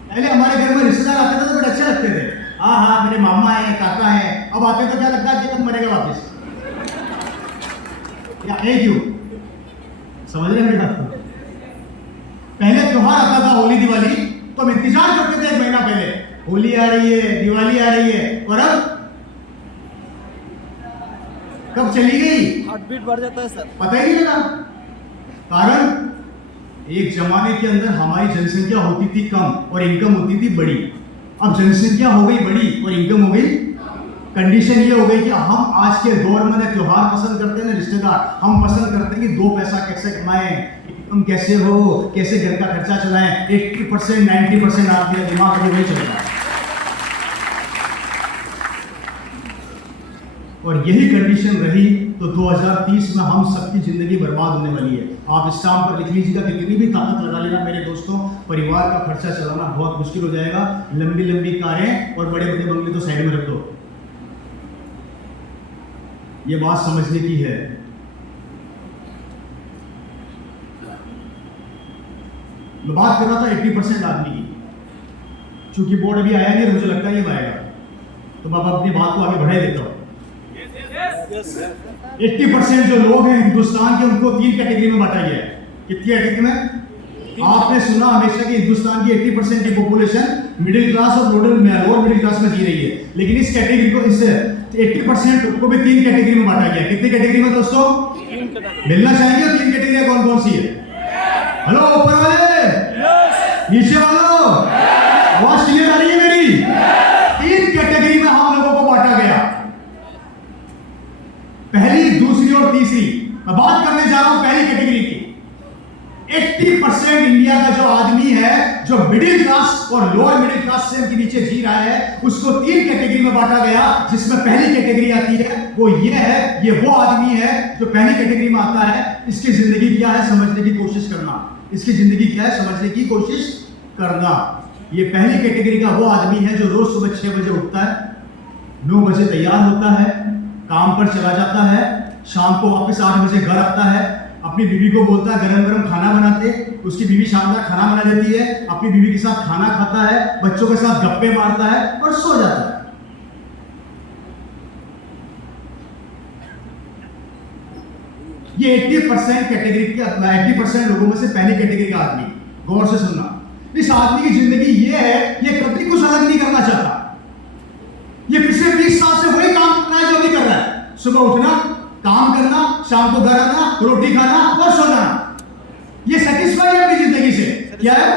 पहले हमारे घर में रिश्तेदार आते थे तो बड़े अच्छे लगते थे, हाँ हाँ मेरे मामा है, काका है। अब आते तो क्या लगता है कि कब मरेगा वापस, या क्यों? समझ रहे मेरी बात को? पहले त्योहार आता था होली दिवाली, तो हम इंतजार करते थे 1 महीना पहले, होली आ रही है, दिवाली आ रही है, और अब कब चली गई? हार्ट बीट बढ़ जाता है सर, पता ही नहीं लगा। कारण एक जमाने के अंदर हमारी जनसंख्या होती थी कम और इनकम होती थी बड़ी। अब जनसंख्या हो गई बड़ी और इनकम हो गई। कंडीशन ये हो गई कि हम आज के दौर में ना त्योहार पसंद करते हैं ना रिश्तेदार, हम पसंद करते हैं कि 2 पैसा कैसे कमाएं, इनकम कैसे हो, कैसे घर का खर्चा चलाएं। 80% 90% आपके दिमाग में वही चलता है। और यही कंडीशन रही तो 2030 में हम सबकी जिंदगी बर्बाद होने वाली है। आप स्टाम्प पर लिख लीजिएगा कि कितनी भी ताकत लगा लेना मेरे दोस्तों, परिवार का खर्चा चलाना बहुत मुश्किल हो जाएगा। लंबी लंबी कारें और बड़े बड़े बंगले तो साइड में रख दो। ये बात समझने की है। मैं बात कर रहा था 80% आदमी की, चूंकि बोर्ड अभी आया नहीं, मुझे लगता है ये आएगा, तो मैं अपनी बात को आगे बढ़ा देता हूं। 80% जो लोग हैं हिंदुस्तान के, उनको 3 कैटेगरी में बांटा गया है। कितनी कैटेगरी में? आपने सुना हमेशा कि हिंदुस्तान की 80% की पॉपुलेशन मिडिल क्लास और लोअर मिडिल क्लास में जी रही है, लेकिन इस कैटेगरी को, इस 80% को भी 3 कैटेगरी में बांटा गया है। कितनी कैटेगरी में दोस्तों? मिलना चाहेंगे? 3 कैटेगरी कौन कौन सी है? हेलो ऊपर वाले, नीचे वालों, आवाज क्लियर आ रही है मेरी? 3 कैटेगरी में हम लोगों को बांटा गया, पहली, दूसरी और तीसरी। मैं बात करने जा रहा हूं पहली कैटेगरी की। 80% इंडिया का जो आदमी है, जो मिडिल क्लास और लोअर मिडिल क्लास से के नीचे जी रहा है, उसको 3 कैटेगरी में बांटा गया, जिसमें पहली कैटेगरी आती है वो ये है, ये वो आदमी है जो पहली कैटेगरी में आता है। इसकी जिंदगी क्या है समझने की कोशिश करना। इसकी जिंदगी क्या है समझने की कोशिश करना। ये पहली कैटेगरी का वो आदमी है जो रोज सुबह 6 बजे उठता है, 9 बजे तैयार होता है, काम पर चला जाता है, शाम को वापस 8 बजे घर आता है, अपनी बीवी को बोलता है गरम गरम खाना बनाते, उसकी बीवी शानदार खाना बना देती है, अपनी बीवी के साथ खाना खाता है, बच्चों के साथ गप्पे मारता है और सो जाता है। ये 80% कैटेगरी के 80% लोगों में से पहली कैटेगरी का आदमी। गौर से सुनना, इस आदमी की जिंदगी ये है, ये कभी कुछ अलग नहीं करना चाहता। ये पिछले 20 साल से वही काम करना है जो भी कर रहा है। सुबह उठना, काम करना, शाम को घर आना, रोटी खाना और सो जाना। ये सेटिस्फाई है अपनी जिंदगी से। क्या है?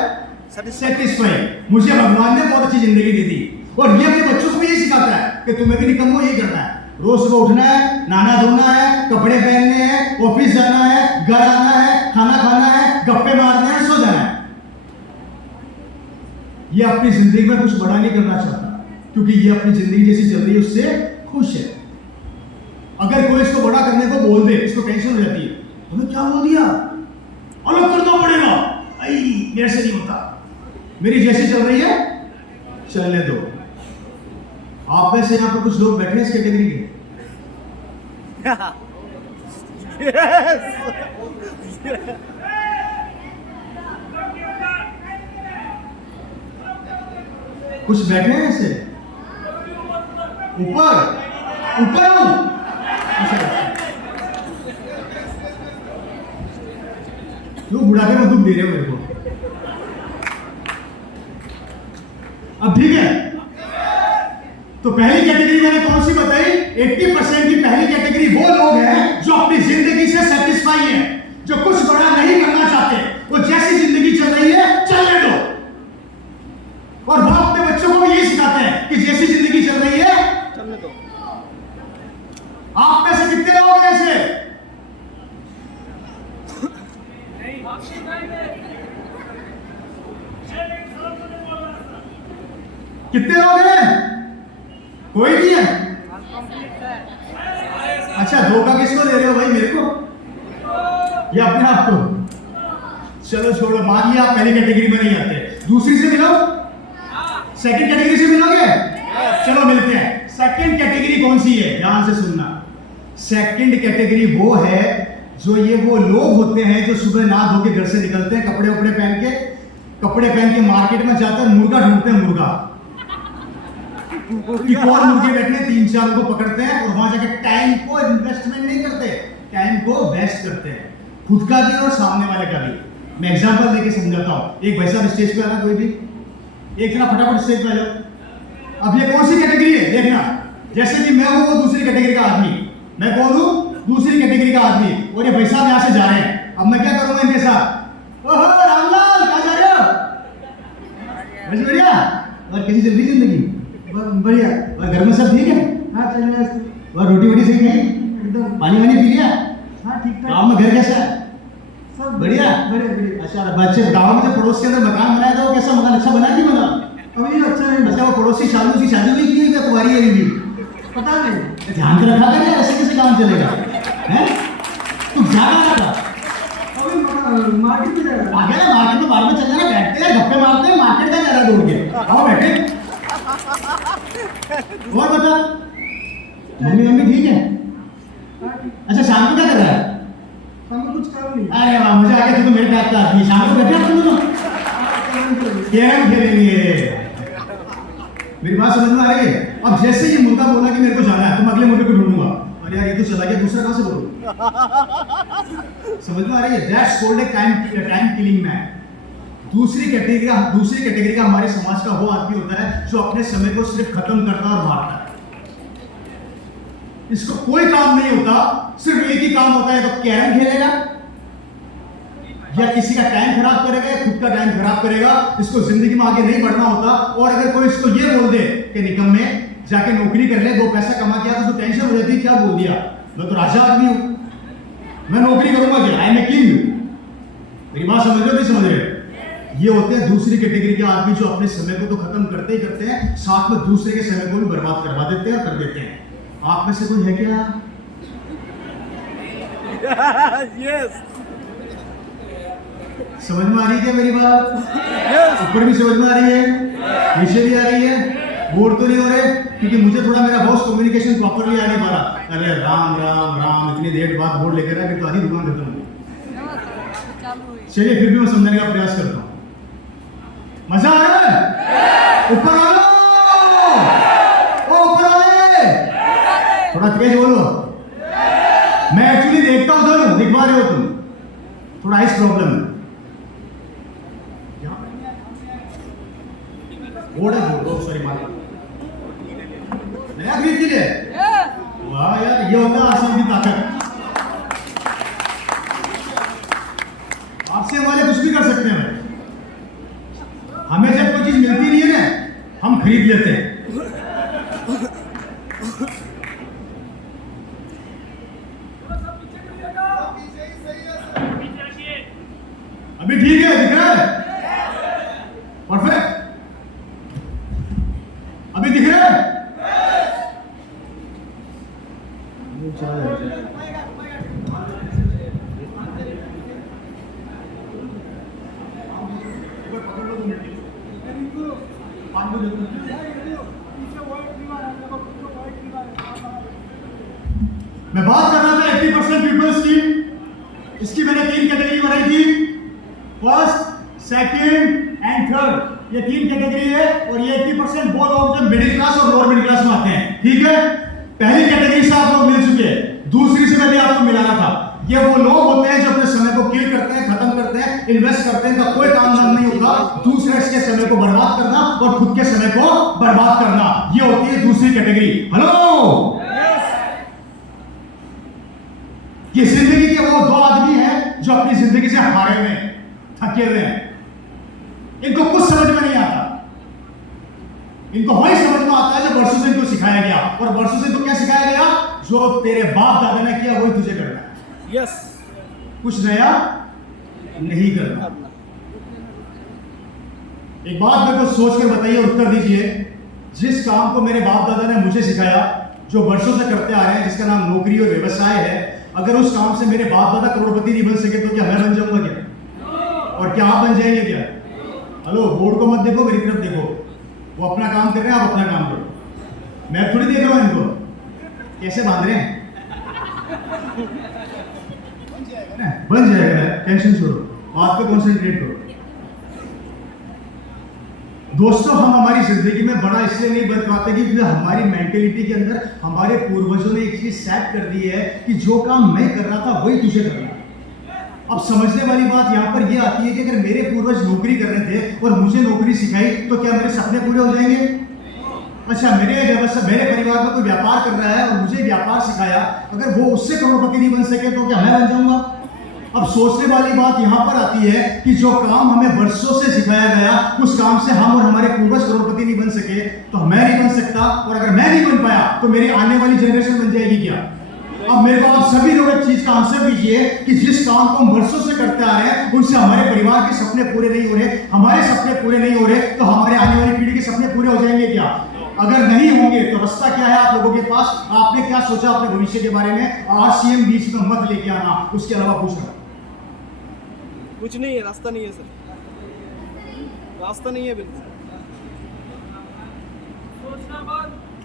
सेटिस्फाई। मुझे भगवान ने बहुत अच्छी जिंदगी दी थी, और ये अपने बच्चों को भी यही सिखाता है कि तुम्हें भी निकम्मो यही करना है। रोज सुबह उठना है, नहाना धोना है, कपड़े पहनने हैं, ऑफिस जाना है, घर आना है, खाना खाना है, गप्पे मारने हैं, सो जाना है। ये अपनी जिंदगी में कुछ बड़ा नहीं करना चाहता, क्योंकि ये अपनी जिंदगी जैसी चल रही है उससे खुश है। अगर कोई इसको बड़ा करने को बोल दे, इसको टेंशन हो जाती है, तुम्हें क्या बोल दिया, अलग करना पड़ेगा, मेरे से नहीं होता, मेरी जैसी चल रही है चलने दो। आप में से यहाँ पर कुछ लोग बैठे हैं इस कैटेगरी के। कुछ बैठे हैं ऐसे ऊपर ऊपर हूं। क्यों बुढ़ापे में दुख दे रहे हो मेरे को? अब ठीक है, तो पहली कैटेगरी मैंने कौन सी बताई? 80% की पहली कैटेगरी वो लोग हैं जो अपनी जिंदगी से सेटिस्फाई है, जो कुछ बड़ा नहीं करना चाहते, वो जैसी जिंदगी चल रही है चलने दो। और वो अपने बच्चों को भी यही सिखाते हैं कि जैसी जिंदगी चल रही है चलने दो। आप में से कितने लोग हैं ऐसे? कितने लोग हैं? कोई नहीं है। अच्छा, धोखा किसको दे रहे हो भाई? मेरे को या अपने आप को? चलो छोड़ो, मान लिया आप पहली कैटेगरी में नहीं आते, दूसरी से मिलो, सेकंड कैटेगरी से मिलोगे? चलो मिलते हैं। सेकंड कैटेगरी कौन सी है? ध्यान से सुनना। सेकंड कैटेगरी वो है जो ये वो लोग होते हैं जो सुबह नहा धो के घर से निकलते हैं, कपड़े पहन के मार्केट में जाते हैं, मुर्गा ढूंढते हैं, मुर्गा कि कौन मुर्गे बैठे, 3-4 को पकड़ते हैं और वहां जाके टाइम को इन्वेस्टमेंट नहीं करते, टाइम को वेस्ट करते हैं, खुद का भी और सामने वाले का भी। मैं एग्जांपल देके समझाता हूं। एक भाई साहब स्टेज पे आना, कोई भी एक जना फटाफट स्टेज पे आ जाओ। अब ये कौन सी कैटेगरी है देखना। जैसे कि मैं हूं वो दूसरी कैटेगरी का आदमी, मैं कौन हूं? दूसरी कैटेगरी का आदमी, और ये भाई साहब यहां से जा रहे हैं। अब मैं क्या करूंगा इनके साथ? ओहो रामलाल, कहां जा रहे हो? बस बढ़िया। और कैसी चल रही जिंदगी? बढ़िया। और घर में सब ठीक है? हाँ चल रहा है। और रोटी वोटी सही खाई? एकदम। पानी वानी पी लिया? हाँ ठीक ठाक। गाँव में घर कैसा है? सब बढ़िया बढ़िया। अच्छा, बच्चे गाँव में जो पड़ोस के अंदर मकान बनाया था वो कैसा मकान? अच्छा बना कि बना? अभी अच्छा नहीं। अच्छा, वो पड़ोसी शादी की शादी हुई कि कुंवारी है? पता नहीं। ध्यान तो रखा कर यार, ऐसे कैसे काम चलेगा हैं? तू क्या कर रहा था? अभी मार्केट में जा रहा आगे ना मार्केट में बाहर में चल जाना, बैठते हैं गप्पे मारते हैं, मार्केट का जा रहा दौड़ के। आओ बैठे। और बता, मम्मी मम्मी ठीक है? अच्छा शाम को क्या कर रहा है? हमें कुछ काम नहीं अरे वाह, मुझे आगे तू तो मेरे टाइप का आदमी, शाम को बैठे तुम दोनों कैरम खेलेंगे। मेरी बात समझ में आ रही है? अब जैसे ये मुद्दा बोला कि मेरे को जाना है, तुम अगले मुद्दे को ढूंढूंगा। अरे यार ये तो चला गया, दूसरा कहां से बोलूं? समझ में आ रही है? That's called a time killing man. दूसरी कैटेगरी का हमारे समाज का वो आदमी होता है जो अपने समय को सिर्फ खत्म करता और मारता है। इसको कोई काम नहीं होता, सिर्फ एक ही काम होता है, तो कैरम खेलेगा या किसी का टाइम खराब करेगा या खुद का टाइम खराब करेगा। इसको जिंदगी में आगे नहीं बढ़ना होता। और अगर कोई इसको ये बोल दे कि निकम में जाके नौकरी कर ले, 2 पैसा कमा के आ, तो टेंशन हो जाती है, क्या बोल दिया, मैं तो राजा आदमी हूं, मैं नौकरी करूंगा क्या, आई एम ए किंग। मेरी बात समझ रहे हो नहीं समझ रहे? ये होते हैं दूसरी कैटेगरी के आदमी जो अपने समय को तो खत्म करते ही करते हैं, साथ में दूसरे के समय को भी बर्बाद करवा देते हैं और कर देते हैं। आप में से कोई है क्या? यस समझ में आ रही है मेरी बात? ऊपर भी समझ में आ रही है, नीचे भी आ रही है? बोर तो नहीं हो रहे? क्योंकि मुझे थोड़ा मेरा बॉस कम्युनिकेशन प्रॉपरली आ नहीं पा रहा। अरे राम राम राम, इतनी देर बाद बोर्ड लेकर आया, तो आधी दुकान खत्म हो गई। चलिए फिर भी मैं समझाने का प्रयास करता हूँ। मजा आ रहा है? ऊपर आ लो, ओ ऊपर वाले, थोड़ा तेज बोलो। मैं एक्चुअली देखता हूँ दोनों, दिखवा रहे हो तुम, थोड़ा आइस प्रॉब्लम है। बोर्ड है, बोर्ड, सॉरी मार नया खरीद लिए? वाह यार, ये होता है आरसीएम की ताकत। आरसीएम वाले कुछ भी कर सकते हैं भाई। हमें जब कोई चीज मिलती नहीं है ना, हम खरीद लेते हैं। अभी ठीक है, दिख रहा है? परफेक्ट। अभी दिख रहा है? मैं बात कर रहा था 80% पीपल्स की। इसकी मैंने 3 कैटेगरी बनाई थी, फर्स्ट, सेकंड एंड थर्ड। ये 3 कैटेगरी है और ये 80% वो लोग जो मिडिल क्लास और लोअर मिडिल क्लास में आते हैं। ठीक है, पहली कैटेगरी से आप लोग मिल चुके हैं, दूसरी से मैं भी आपको मिलाना था। ये वो लोग होते हैं जो अपने समय को किल करते हैं, खत्म करते हैं, इन्वेस्ट करते हैं, इनका कोई काम धाम नहीं होता दूसरे के समय को बर्बाद करना और खुद के समय को बर्बाद करना। ये होती है दूसरी कैटेगरी। हेलो, ये जिंदगी के वो 2 आदमी हैं जो अपनी जिंदगी से हारे हुए हैं, थके हुए हैं, इनको कुछ समझ में नहीं आता। इनको वही समझ में आता है जो वर्षों से इनको सिखाया गया, और वर्षों से इनको क्या सिखाया गया? जो तेरे बाप दादा ने किया वही तुझे करना है। यस, कुछ नया नहीं करना। एक बात मेरे को सोच कर बताइए, उत्तर दीजिए। जिस काम को मेरे बाप दादा ने मुझे सिखाया, जो वर्षों से करते आ रहे हैं, जिसका नाम नौकरी और व्यवसाय है, अगर उस काम से मेरे बाप दादा करोड़पति नहीं बन सके तो क्या मैं बन जाऊंगा क्या? और क्या आप बन जाएंगे क्या? हेलो, बोर्ड को मत देखो, मेरी तरफ देखो। वो अपना काम कर रहे हैं, आप अपना काम करो। मैं थोड़ी देख रहा हूं इनको कैसे बांध रहे हैं। बन जाएगा, टेंशन छोड़ो, बात पे कॉन्सेंट्रेट करो। दोस्तों, हम हमारी जिंदगी में बड़ा इसलिए नहीं बन पाते कि हमारी मेंटेलिटी के अंदर हमारे पूर्वजों ने एक चीज सेट कर दी है कि जो काम मैं कर रहा था वही तुझे करना है। अब समझने वाली बात यहाँ पर यह आती है कि अगर मेरे पूर्वज नौकरी कर रहे थे और मुझे नौकरी सिखाई, तो क्या मेरे सपने पूरे हो जाएंगे? अच्छा, मेरे परिवार में कोई व्यापार कर रहा है और मुझे व्यापार सिखाया, अगर वो उससे करोड़पति नहीं बन सके तो क्या मैं बन जाऊंगा? अब सोचने वाली बात यहाँ पर आती है कि जो काम हमें वर्षों से सिखाया गया, उस काम से हम और हमारे पूर्वज करोड़पति नहीं बन सके तो मैं नहीं बन सकता, और अगर मैं नहीं बन पाया तो मेरी आने वाली जनरेशन बन जाएगी क्या? अब मेरे को आप सभी लोग एक चीज का आंसर दीजिए कि जिस काम को हम वर्षों से करते आ रहे हैं, उनसे हमारे परिवार के सपने पूरे नहीं हो रहे, हमारे सपने पूरे नहीं हो रहे, तो हमारे आने वाली पीढ़ी के सपने पूरे हो जाएंगे क्या? अगर नहीं होंगे तो रास्ता क्या है आप लोगों के पास? आपने क्या सोचा अपने भविष्य के बारे में? आरसीएम बीच में मत लेके आना, उसके अलावा पूछना। कुछ नहीं है, रास्ता नहीं है सर, रास्ता नहीं है बिल्कुल।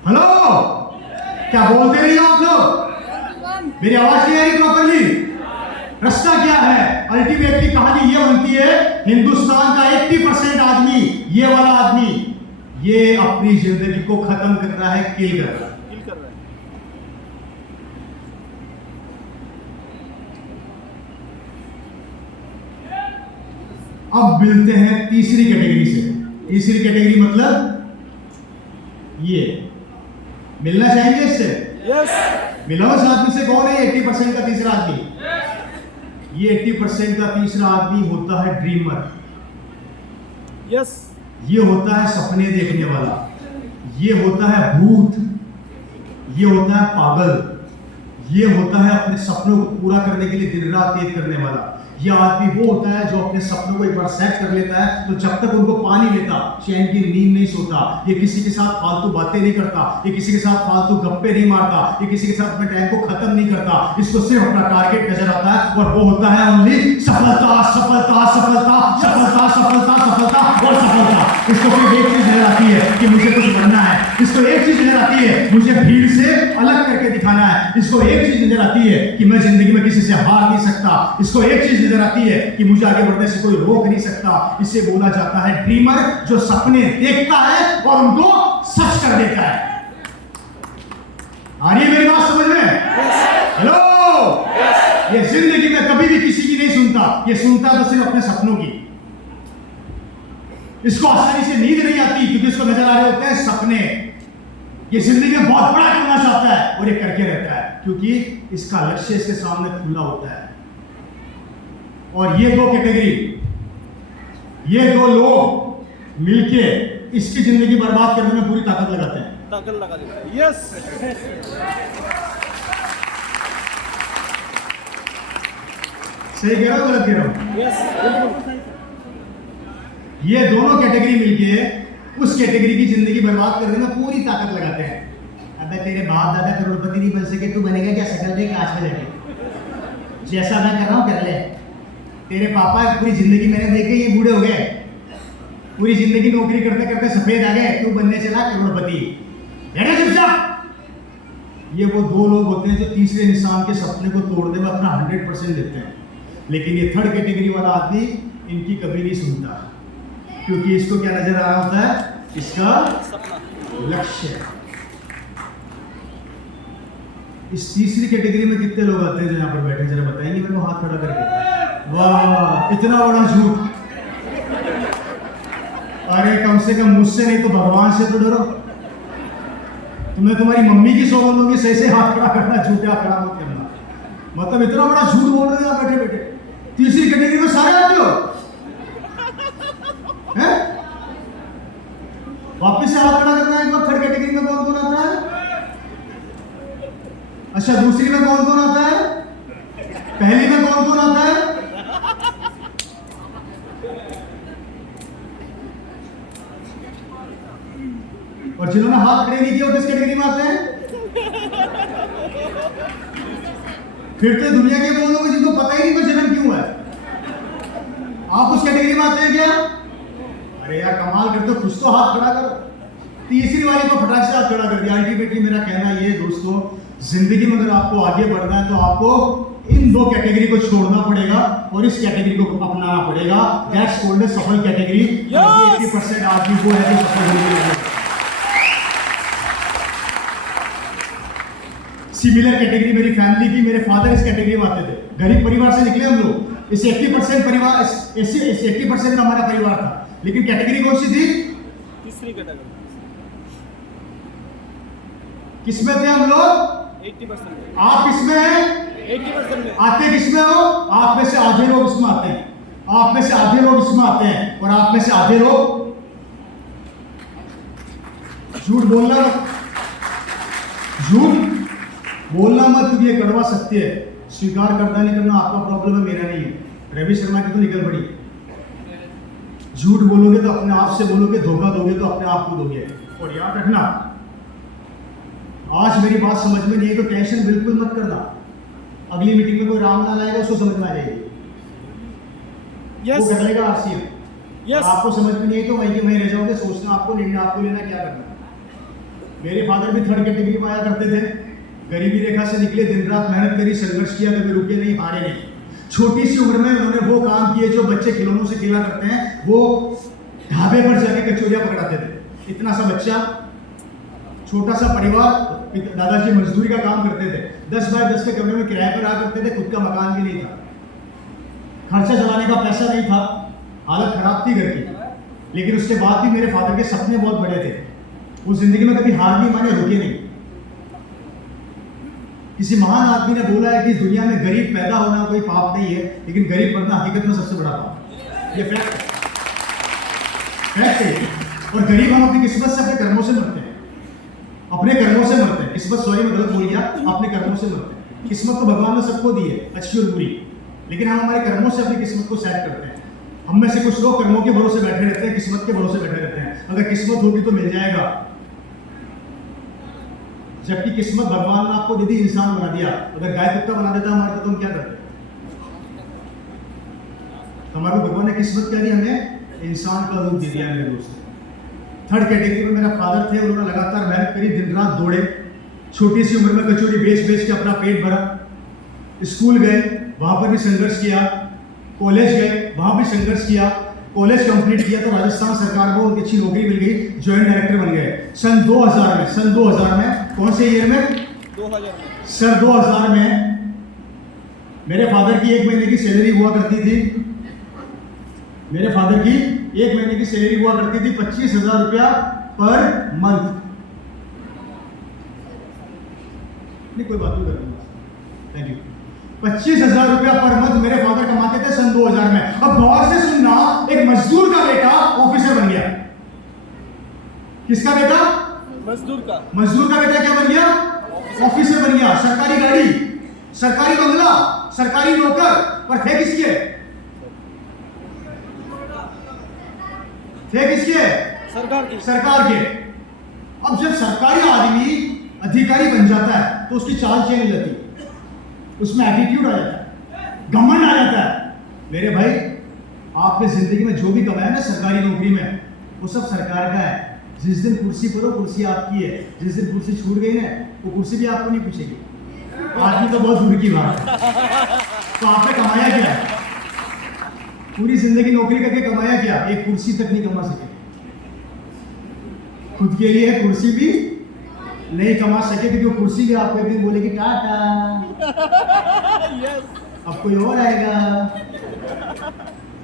हेलो, क्या बोलते रहिए आप लोग? मेरी आवाज नहीं आ रही प्रॉपरली? रास्ता क्या है? अल्टीमेटली कहानी ये बनती है, हिंदुस्तान का 80% आदमी, ये वाला आदमी, ये अपनी जिंदगी को खत्म कर रहा है, किल कर रहा है। किल कर रहा है। अब मिलते हैं तीसरी कैटेगरी से। तीसरी कैटेगरी मतलब ये, मिलना चाहेंगे इससे? यस। मिला उस आदमी से। कौन है 80% का तीसरा आदमी? ये 80% का तीसरा आदमी होता है ड्रीमर। यस। ये होता है सपने देखने वाला, ये होता है भूत, ये होता है पागल, ये होता है अपने सपनों को पूरा करने के लिए दिन रात एक करने वाला। ये आदमी वो होता है जो अपने सपनों को एक बार सेट कर लेता है तो जब तक उनको पा नहीं लेता चैन की नींद नहीं सोता। ये किसी के साथ फालतू बातें नहीं करता, ये किसी के साथ फालतू गप्पे नहीं मारता, ये किसी के साथ अपने टाइम को खत्म नहीं करता। इसको सिर्फ अपना टारगेट नजर आता है और वो होता है ओनली सफलता सफलता सफलता सफलता सफलता सफलता और सफलता। इसको सिर्फ एक चीज नजर आती है कि मुझे कुछ बनना है, इसको एक चीज नजर आती है मुझे भीड़ से अलग करके दिखाना है, इसको एक चीज नजर आती है कि मैं जिंदगी में किसी से हार नहीं सकता, इसको एक चीज नजर आती है कि मुझे आगे बढ़ने से कोई रोक नहीं सकता। इसे बोला जाता है ड्रीमर, जो सपने देखता है और उनको सच कर देता है। आ रही है मेरी बात समझ में? हेलो, ये जिंदगी में कभी भी किसी की नहीं सुनता, ये सुनता तो सिर्फ अपने सपनों की। इसको आसानी से नींद नहीं आती क्योंकि इसको नजर आ रहे होते हैं सपने। ये जिंदगी में बहुत बड़ा करना चाहता है और ये करके रहता है क्योंकि इसका लक्ष्य इसके सामने खुला होता है। और ये दो कैटेगरी, ये दो लोग मिलके इसकी जिंदगी बर्बाद करने में पूरी ताकत लगाते हैं। ताकत लगा देता है। यस। सही कह रहा हूं गलत कह रहा हूं? यस। ये दोनों कैटेगरी मिलके उस कैटेगरी की जिंदगी बर्बाद करने में पूरी ताकत लगाते हैं। अबे तेरे बाप दादा करोड़पति नहीं बन सके, तू बनेगा क्या शकल देख कांच में जाके? जैसा मैं कर रहा हूं कर ले। तेरे पापा पूरी जिंदगी मैंने देखे, ये बूढ़े हो गए, पूरी जिंदगी नौकरी करते करते सफेद आ गए, तू बनने चला करोड़पति। ये वो दो लोग होते हैं जो तीसरे इंसान के सपने को तोड़ने में अपना 100% देते हैं। लेकिन ये थर्ड कैटेगरी वाला आदमी इनकी कभी नहीं सुनता क्योंकि इसको क्या नजर आ रहा होता है? इसका लक्ष्य। इस तीसरी कैटेगरी में कितने लोग आते हैं जो यहाँ पर बैठे, जरा बताएंगे मेरे को हाथ खड़ा करके? वाह, इतना बड़ा झूठ! अरे कम से कम मुझसे नहीं तो भगवान से तो डरो। तुम्हें तुम्हारी मम्मी की सौगंध होगी, सही से हाथ खड़ा करना, झूठा खड़ा मत करना। मतलब इतना बड़ा झूठ बोल रहे हो आप बैठे बैठे। तीसरी कैटेगरी में सारे आते हो हैं? वापिस से हाथ खड़ा करना है एक बार। थर्ड कैटेगरी में कौन कौन आता है? अच्छा, दूसरी में कौन कौन आता है? पहली में कौन कौन आता है? और जिन्होंने हाथ खड़े नहीं किए वो किस कैटेगरी में आते हैं? फिर तो दुनिया के वो लोग जिनको पता ही नहीं कि जन्म क्यों है, आप उस कैटेगरी में आते हैं क्या? अरे यार कमाल करते हो, कुछ तो हाथ खड़ा करो। तीसरी वाली को फटाक से हाथ खड़ा कर दिया। अल्टीमेटली मेरा कहना ये दोस्तों, जिंदगी में अगर आपको आगे बढ़ना है तो आपको इन दो कैटेगरी को छोड़ना पड़ेगा और इस कैटेगरी को अपनाना पड़ेगा। दैट्स कॉल्ड द सफल कैटेगरी। 80% आदमी वो है जो सफल होने वाले। सिमिलर कैटेगरी मेरी फैमिली की, मेरे फादर इस कैटेगरी में आते थे। गरीब परिवार से निकले हम लोग। इस 80% परिवार, इस 80% का हमारा परिवार था, लेकिन कैटेगरी कौन सी थी? तीसरी कैटेगरी। किसमें थे हम लोग? 80%। आप किसमें हैं? 80% में। आते किसमें हो? आप में से आधे लोग इसमें आते हैं, आप में से आधे लोग इसमें आते हैं और आप में से आधे लोग झूठ बोलना मत, झूठ बोलना मत क्योंकि ये कड़वा सत्य है। स्वीकार करना नहीं करना आपका प्रॉब्लम है, मेरा नहीं है। रवि शर्मा की तो निकल पड़ी। झूठ बोलोगे तो अपने आप से बोलोगे, धोखा दोगे तो अपने आप को दोगे। और याद रखना आज मेरी बात समझ में नहीं है तो टेंशन बिल्कुल मत करना, अगली मीटिंग में कोई राम लाल आएगा उसको समझ में आ जाएगी, वो यस कर लेगा आरसीएम। यस आपको समझ में नहीं है तो वहीं के वहीं रह जाओगे, सोचना आपको लेना क्या करना। मेरे फादर भी 3rd कैटेगरी में आया करते थे, गरीबी रेखा से निकले, दिन रात मेहनत करी, संघर्ष किया, कभी रुके नहीं, हारे नहीं। छोटी सी उम्र में उन्होंने वो काम किए जो बच्चे खिलौनों से खेला करते हैं, वो ढाबे पर जाके कचौरियां पकड़ाते थे। इतना सा बच्चा, छोटा सा परिवार, दादाजी मजदूरी का काम करते थे, 10 बाय 10 के कमरे में किराए पर रहा करते थे, खुद का मकान भी नहीं था, खर्चा चलाने का पैसा नहीं था, हालत खराब थी घर की। लेकिन उसके बाद भी मेरे फादर के सपने बहुत बड़े थे, वो जिंदगी में कभी हार नहीं माने, रुके नहीं। किसी महान आदमी ने बोला है कि दुनिया में गरीब पैदा होना कोई पाप नहीं है, लेकिन गरीब बनना हकीकत में सबसे बड़ा पाप है। ये फैक्ट है। और गरीब हम अपनी किस्मत से, अपने कर्मों से मरते हैं, अपने कर्मों से मरते हैं। किस्मत, सॉरी मैं गलत बोल गया, अपने कर्मों से मरते हैं। किस्मत तो भगवान ने सबको दी है, अच्छी और बुरी, लेकिन हम हमारे कर्मों से अपनी किस्मत को सेट करते हैं। हम में से कुछ लोग कर्मों के भरोसे बैठे रहते हैं, किस्मत के भरोसे बैठे रहते हैं। अगर किस्मत होगी तो मिल जाएगा, जबकि किस्मत भगवान ने आपको दीदी इंसान बना दिया। अगर गाय कुत्ता बना देता हमारे तो तुम क्या करते? हमारे भगवान ने किस्मत क्या दी, हमें इंसान का रूप दे दिया। मेरे दोस्त, 3rd कैटेगरी में मेरा फादर थे, उन्होंने लगातार मेहनत करी, दिन रात दौड़े, छोटी सी उम्र में कचौड़ी बेच बेच के अपना पेट भरा। स्कूल गए, वहां पर भी संघर्ष किया, कॉलेज गए, वहां भी संघर्ष किया, कॉलेज कंप्लीट किया तो राजस्थान सरकार को उनकी अच्छी नौकरी मिल गई, जॉइंट डायरेक्टर बन गए सन 2000 में। कौन से ईयर में? 2000 में। सर 2000 में मेरे फादर की 1 महीने की सैलरी हुआ करती थी, मेरे फादर की 1 महीने की सैलरी हुआ करती थी 25,000 रुपया पर मंथ। नहीं कोई बात नहीं कर दूंगा, थैंक यू। 25,000 रुपया पर मंथ मेरे फादर कमाते थे सन 2000 में। अब गौर से सुनना, एक मजदूर का बेटा ऑफिसर बन गया। किसका बेटा? मजदूर का। मजदूर का बेटा क्या बन गया? ऑफिसर बन गया। सरकारी गाड़ी, सरकारी बंगला, सरकारी नौकर, पर थे किसके? सरकार की। सरकार के। अब जब सरकारी आदमी अधिकारी बन जाता है तो उसकी चाल चेंज हो जाती है, उसमें एटीट्यूड आ जाता है, घमंड आ जाता है। मेरे भाई, आपने जिंदगी में जो भी कमाया ना सरकारी नौकरी में, वो सब सरकार का है। जिस दिन कुर्सी पर हो, कुर्सी आपकी है। जिस दिन कुर्सी छूट गई ना, वो कुर्सी भी आपको नहीं पूछेगी। आदमी तो बहुत दूर की बात है। तो आपने कमाया क्या? पूरी जिंदगी नौकरी करके कमाया क्या? एक कुर्सी तक नहीं कमा सके, खुद के लिए कुर्सी भी नहीं कमा सके, क्योंकि कुर्सी भी आपको एक दिन बोलेगी टाटा, अब कोई और आएगा।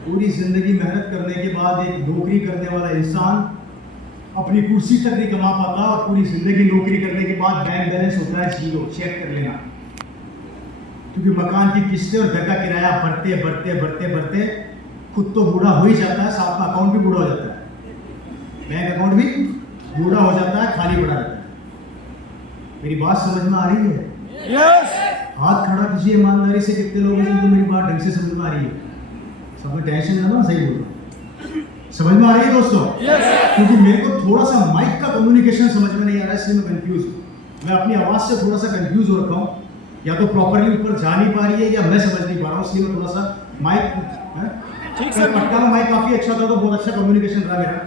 पूरी जिंदगी मेहनत करने के बाद एक नौकरी करने वाला इंसान अपनी कुर्सी तक नहीं कमा पाता, और पूरी जिंदगी नौकरी करने के बाद बैंक बैलेंस होता है 0। चेक कर लेना, क्योंकि मकान की किस्तें और घर का किराया बढ़ते बढ़ते बढ़ते बढ़ते खुद तो बूढ़ा हो ही जाता है, साथ में अकाउंट भी बूढ़ा हो जाता है, बैंक अकाउंट भी बूढ़ा हो जाता है, खाली पड़ा रहता है। मेरी बात समझ में आ रही है? यस। हाथ खड़ा कीजिए ईमानदारी से, कितने लोग हैं जिनको मेरी बात ढंग से समझ में आ रही है? सब में टेंशन है ना, सही बोल रहा हूं। समझ में आ रही है दोस्तों? यस। क्योंकि मेरे को थोड़ा सा माइक का कम्युनिकेशन समझ में नहीं आ रहा है, इसलिए मैं कंफ्यूज हूँ। मैं अपनी आवाज से थोड़ा सा कंफ्यूज हो रखा हूँ, या तो प्रॉपरली ऊपर जा नहीं पा रही है, या मैं समझ नहीं पा रहा हूँ, इसलिए मैं थोड़ा सा माइक ठीक सर। पटका में माइक काफी अच्छा था, तो बहुत अच्छा कम्युनिकेशन रहा मेरा।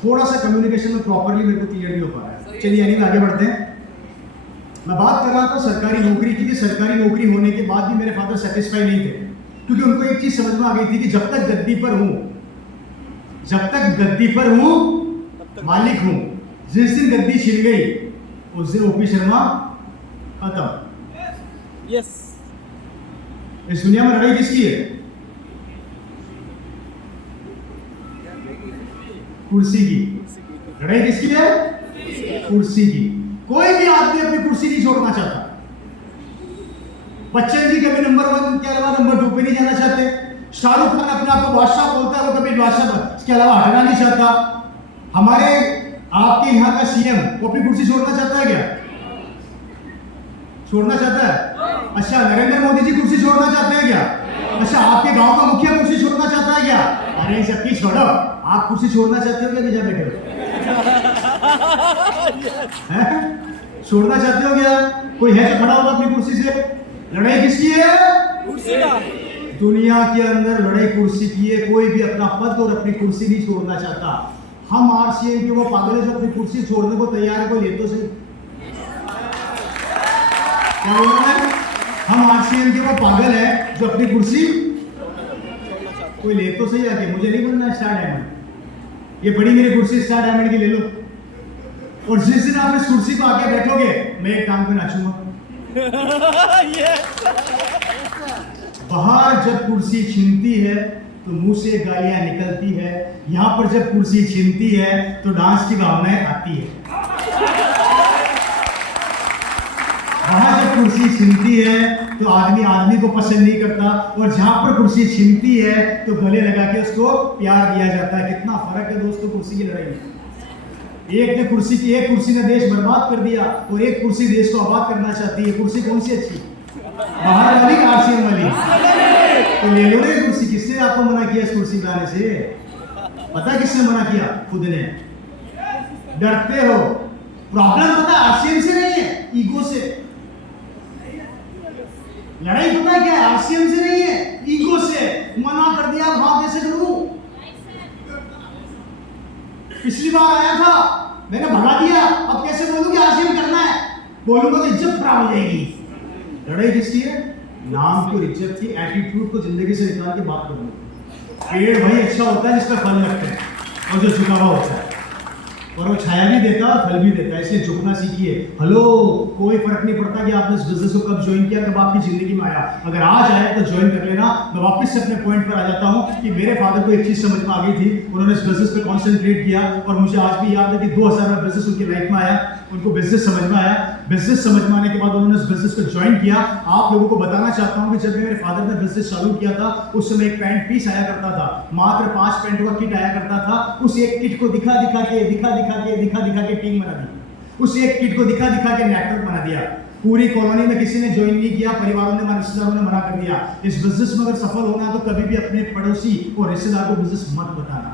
थोड़ा सा कम्युनिकेशन में प्रॉपरली मेरे को क्लियर नहीं हो पा रहा है। चलिए यानी आगे बढ़ते हैं। मैं बात कर रहा था सरकारी नौकरी की, सरकारी नौकरी होने के बाद भी मेरे फादर सेटिस्फाई नहीं थे, क्योंकि उनको एक चीज समझ में आ गई थी कि जब तक गद्दी पर हूं, मालिक हूं, जिस दिन गद्दी छिन गई उस दिन ओपी शर्मा खत्म। यस। इस दुनिया में लड़ाई किसकी है? कुर्सी की। लड़ाई किसकी है? कुर्सी की। कोई भी आदमी अपनी कुर्सी नहीं छोड़ना चाहता। बच्चन जी कभी नंबर 1 के अलावा नंबर 2 पे नहीं जाना चाहते। शाहरुख खान अपने आप को बादशाह बोलता है, वो कभी बादशाह इसके अलावा हटना नहीं चाहता। हमारे आपके यहाँ का सीएम वो अपनी कुर्सी छोड़ना चाहता है क्या? छोड़ना चाहता है? अच्छा, नरेंद्र मोदी जी कुर्सी छोड़ना चाहते हैं क्या? अच्छा, आपके गांव का मुखिया कुर्सी छोड़ना चाहता है क्या? अरे सबकी छोड़ो, आप कुर्सी छोड़ना चाहते हो क्या? बीजा बैठे हो? छोड़ना चाहते हो क्या? कोई है जो खड़ा होगा अपनी कुर्सी से? लड़ाई किसकी है? कुर्सी का दुनिया के अंदर लड़ाई कुर्सी की है। कोई भी अपना पद और अपनी कुर्सी नहीं छोड़ना चाहता। हम आरसीएम के वो पागल है जो अपनी कुर्सी छोड़ने को तैयार है। कोई ले तो सही। क्या बोल रहे हैं? हम आरसीएम के वो पागल है जो अपनी कुर्सी, कोई ले तो सही आके। मुझे नहीं बनना स्टार डायमंड। ये बड़ी मेरी कुर्सी स्टार डायमंड की ले लो, और जिस दिन आप इस कुर्सी पर आके बैठोगे मैं एक टांग पे नाचूंगा। बाहर जब कुर्सी छीनती है तो मुंह से गालियां निकलती है, यहां पर जब कुर्सी छीनती है तो डांस की भावनाएं आती है। वहां जब कुर्सी छीनती है तो आदमी आदमी को पसंद नहीं करता, और जहां पर कुर्सी छीनती है तो गले लगा के उसको प्यार दिया जाता है। कितना फर्क है दोस्तों कुर्सी की लड़ाई में। एक कुर्सी ने देश बर्बाद कर दिया, और एक कुर्सी देश को आबाद करना चाहती है। कुर्सी कौन सी अच्छी? बाहर वाली कि आरसीएम वाली? तो ले लो रे कुर्सी। किसने आपको मना किया इस कुर्सी लाने से? पता किसने मना किया? खुद ने। डरते हो। प्रॉब्लम पता आरसीएम से नहीं है, ईगो से। लड़ाई पता क्या है? आरसीएम से नहीं है, ईगो से। मना कर दिया, भाव कैसे करूं? पिछली बार आया था, मैंने भगा दिया, अब कैसे बोलूं कि आरसीएम करना है? बोलूंगा तो इज्जत खराब हो जाएगी। लड़ाई किसकी है? नाम की और इज्जत की। एटीट्यूड को जिंदगी से निकाल के बात करूंगा। पेड़ भाई अच्छा होता है जिसका फल लगता है, और जो झुका हुआ होता है, और वो छाया भी देता है और फल भी देता है। इसलिए झुकना सीखिए। हेलो, कोई फर्क नहीं पड़ता कि आपने इस बिजनेस को कब ज्वाइन किया, कब आपकी जिंदगी में आया। अगर आज आए तो ज्वाइन कर लेना। मैं वापस से अपने पॉइंट पर आ जाता हूं कि मेरे फादर को एक चीज समझ में आ गई थी। उन्होंने इस बिजनेस पे कॉन्सेंट्रेट किया, और मुझे आज भी याद है कि 2000 में बिजनेस उनकी लाइफ में आया। उनको बिजनेस समझ में आया। बिजनेस समझ में आने के बाद उन्होंने इस बिजनेस को ज्वाइन किया। आप लोगों को बताना चाहता हूं कि जब मेरे फादर ने बिजनेस चालू किया था, उस समय एक पैंट पीस आया करता था। मात्र 5 पैंट का किट आया करता था। उस एक किट को दिखा दिखा के टीम बना दी। उस एक किट को दिखा के नेटवर्क बना दिया। पूरी कॉलोनी में किसी ने ज्वाइन नहीं किया। परिवारों ने, रिश्तेदारों ने मना कर दिया। इस बिजनेस में अगर सफल होना है तो कभी भी अपने पड़ोसी और रिश्तेदार को बिजनेस मत बताना।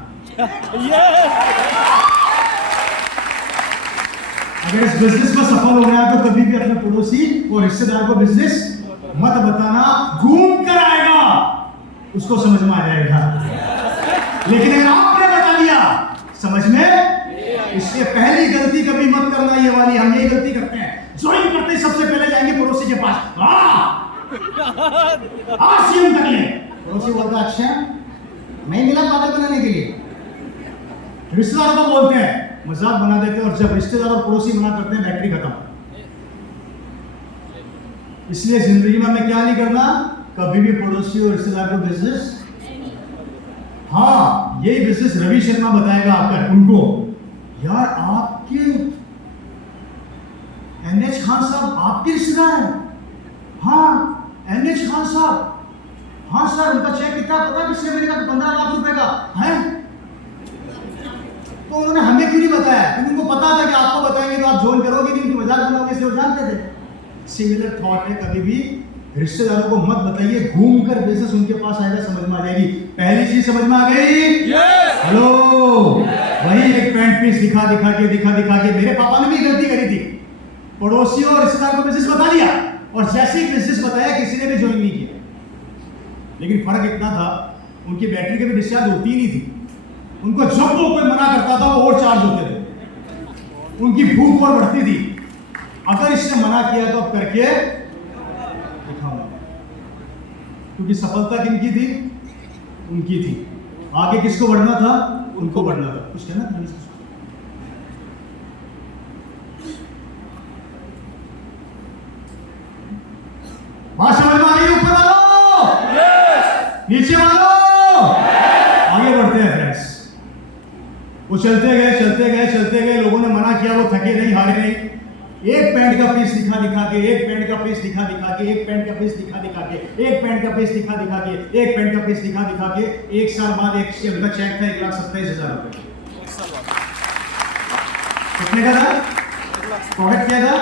अगर इस बिजनेस में सफल होना है तो कभी भी अपने पड़ोसी और रिश्तेदार को बिजनेस मत बताना। घूम कर आएगा, उसको समझ में आ जाएगा। लेकिन अगर आपने बता दिया, समझ में, इससे पहली गलती कभी मत करना। ये वाली हम यही गलती करते हैं। ज्वाइन करते ही सबसे पहले जाएंगे पड़ोसी के पास, आरसीएम कर ले। पड़ोसी बोलता अच्छा, मैं मिला पागल बनाने के लिए। रिश्तेदारों को बोलते हैं, मजाक बना देते हैं, और जब रिश्तेदार और पड़ोसी मना करते हैं बैटरी खत्म। इसलिए जिंदगी में हमें क्या नहीं करना, कभी भी पड़ोसी और रिश्तेदार को बिजनेस। हाँ, यही बिजनेस रवि शर्मा बताएगा आपका उनको। यार आपके एनएच खान साहब आपके रिश्तेदार हैं? हाँ, एनएच खान साहब। हाँ सर, उनका चेक कितना पता किसने मेरे का? 15 लाख रुपए का है। तो उन्होंने हमें क्यों नहीं बताया? क्योंकि उनको पता था कि आपको बताएंगे तो आप ज्वाइन करोगे नहीं, उनकी मजाक बनाओगे, इसलिए वो जानते थे। सिमिलर थॉट है, कभी भी रिश्तेदारों को मत बताइए। घूमकर बिजनेस उनके पास आएगा, समझ में आ जाएगी। पहली चीज समझ में आ गई? हेलो, वही एक पैंट पीस दिखा के मेरे पापा ने भी गलती करी थी। पड़ोसियों और रिश्तेदार को बिजनेस बता दिया, और जैसे ही बिजनेस बताया किसी ने भी ज्वाइन नहीं किया। लेकिन फर्क इतना था, उनकी बैटरी कभी डिस्चार्ज होती ही नहीं थी। उनको जब वो कोई मना करता था वो और चार्ज होते थे। उनकी भूख और बढ़ती थी। अगर इसने मना किया तो अब करके दिखाऊंगा। क्योंकि सफलता किनकी थी? उनकी थी। आगे किसको बढ़ना था? उनको बढ़ना था। कुछ कहना था? बात समझ में आ गई? ऊपर वालों, नीचे वालों, आगे बढ़ते हैं फ्रेंड्स। वो चलते गए। लोगों ने मना किया, वो थके नहीं, हारे नहीं। एक पैंट का पीस दिखा के, एक पैंट का पीस दिखा के, एक पैंट का पीस दिखा के, एक पैंट का पीस दिखा के, एक पैंट का पीस दिखा के, 1 साल बाद एक उनका चेक था 1,27,000 रुपए। कितने का था? प्रोडक्ट क्या था?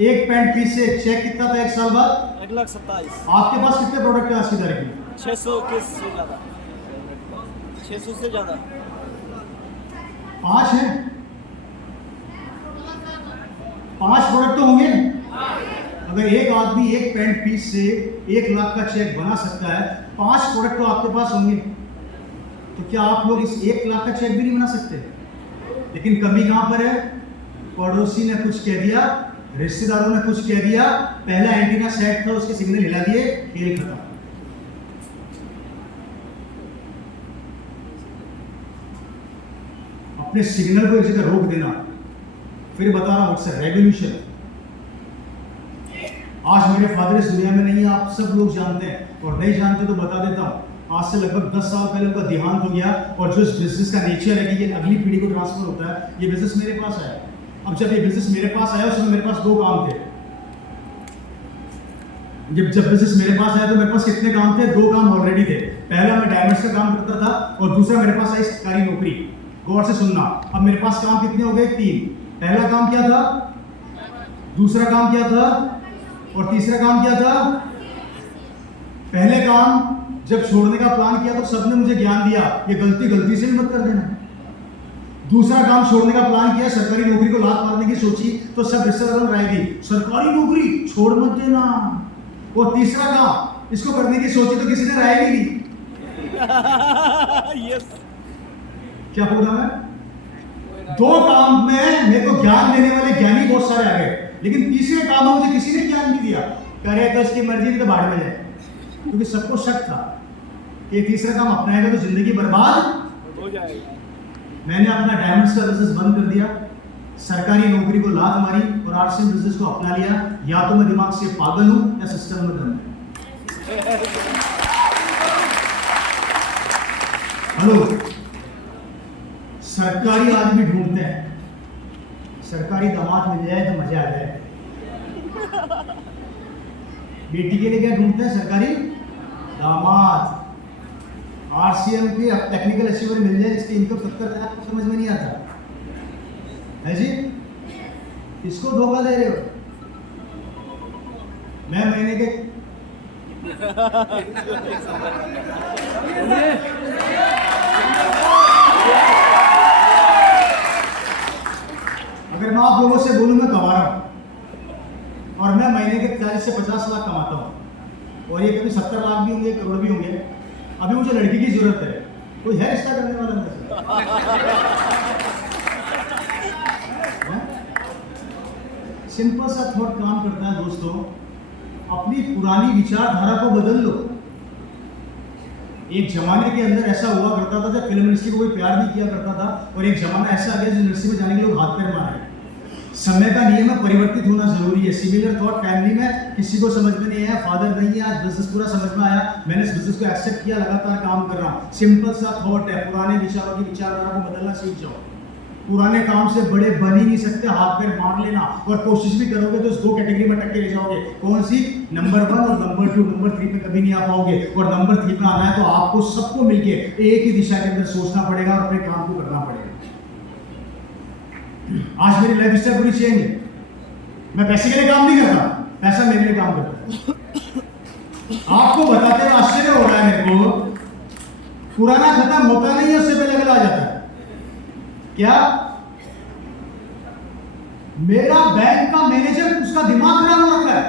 एक पैंट पीस से चेक कितना था 1 साल बाद? 1,27,000। आपके पास कितने प्रोडक्ट है आज की तारीख में? 600 से ज्यादा। 600 से ज्यादा 5 है। 5 प्रोडक्ट तो होंगे ना? अगर एक आदमी एक पेंट पीस से 1 लाख का चेक बना सकता है, 5 प्रोडक्ट तो आपके पास होंगे, तो क्या आप लोग इस 1 लाख का चेक भी नहीं बना सकते? लेकिन कमी कहां पर है? पड़ोसी ने कुछ कह दिया, रिश्तेदारों ने कुछ कह दिया, पहला एंटीना सेट था, उसके सिग्नल हिला दिए, खेल खत्म। अपने सिग्नल को एक जगह रोक देना। फिर बता रहा हूं, इट्स अ रेवोल्यूशन। आज मेरे फादर इस दुनिया में नहीं है, आप सब लोग जानते हैं, और नहीं जानते तो बता देता हूं। आज से लगभग 10 साल पहले उनका देहांत हो गया, और जो इस बिजनेस का नेचर है कि ये अगली पीढ़ी को ट्रांसफर होता है, ये बिजनेस मेरे पास आया। अब जब ये बिजनेस मेरे पास आया, उस समय मेरे पास 2 काम थे। जब बिजनेस मेरे पास आया तो मेरे पास कितने काम थे? 2 काम ऑलरेडी थे। पहला मैं डायमंड्स का काम करता था, और दूसरा मेरे पास आई सरकारी नौकरी। गौर से सुनना, अब मेरे पास काम कितने हो गए? 3। पहला काम क्या था, दूसरा काम क्या था, और तीसरा काम क्या था? पहले काम जब छोड़ने का प्लान किया तो सबने मुझे ज्ञान दिया, ये गलती से भी मत कर देना। दूसरा काम छोड़ने का प्लान किया, सरकारी नौकरी को लात मारने की सोची, तो सब रिश्तेदारों ने राय दी, सरकारी नौकरी छोड़ मत देना। और तीसरा काम इसको करने की सोची तो किसी ने राय नहीं दी। यस, क्या बोला मैं? 2 काम में मेरे को ज्ञान देने वाले ज्ञानी बहुत सारे आ गए, लेकिन तीसरे काम में मुझे किसी ने ज्ञान नहीं दिया। करे तो उसकी मर्जी, नहीं तो बाढ़ में जाए, क्योंकि सबको शक था कि तीसरा काम अपनाएगा तो जिंदगी बर्बाद हो जाएगा। मैंने अपना डायमंड्स का बिजनेस बंद कर दिया, सरकारी नौकरी को लात मारी, और आरसीएम बिजनेस को अपना लिया। या तो मैं दिमाग से पागल हूं या सिस्टम में दम है। हेलो, सरकारी आदमी ढूंढते हैं, सरकारी दामाद मिल जाए तो मजा आ जाए। बेटी के लिए क्या ढूंढते हैं? सरकारी दामाद। आरसीएम की टेक्निकल अचीवर मिल जाए जिसकी इनकम 70 लाख, तो समझ में नहीं आता है जी। इसको धोखा दे रहे हो। मैं महीने के अगर मैं आप लोगों से बोलूं मैं कमा रहा हूं, और मैं महीने के 40 से 50 लाख कमाता हूं, और ये कभी 70 लाख भी होंगे, करोड़ भी होंगे। अभी मुझे लड़की की जरूरत है, कोई है रिश्ता करने वाला मेरे से? सिंपल सा थॉट काम करता है दोस्तों, अपनी पुरानी विचारधारा को बदल लो। एक जमाने के अंदर ऐसा हुआ करता था जब फिल्म इंडस्ट्री को कोई प्यार नहीं किया करता था, और एक जमाना ऐसा आ गया जिस इंडस्ट्री में जाने के लोग हाथ पैर मारे। समय का नियम है, परिवर्तित होना जरूरी है। सिमिलर थॉट फैमिली में किसी को समझ में नहीं आया, फादर नहीं है, आज बिजनेस पूरा समझ में आया, मैंने इस बिजनेस को एक्सेप्ट किया, लगातार काम कर रहा हूं। सिंपल सा थॉट है, पुराने विचारों की विचारधारा को बदलना सीख जाओ। पुराने काम से बड़े बन ही नहीं सकते, हाथ पैर मार लेना, और कोशिश भी करोगे तो इस 2 कैटेगरी में टक्के ले जाओगे। कौन सी? नंबर 1 और नंबर 2। नंबर 3 पे कभी नहीं आ पाओगे, और नंबर 3 पे आना है तो आपको सबको मिलके एक ही दिशा के अंदर सोचना पड़ेगा और अपने काम को करना पड़ेगा। आज मेरी लाइफ स्टाइल पूरी चेंज है। मैं पैसे के लिए काम नहीं करता, पैसा मेरे लिए काम करता है। आपको बताते हुए आश्चर्य हो रहा है मेरे को, पुराना खत्म होता नहीं है, उससे पहले अगला आ जाता है। क्या? मेरा बैंक का मैनेजर, उसका दिमाग खराब हो रखा है।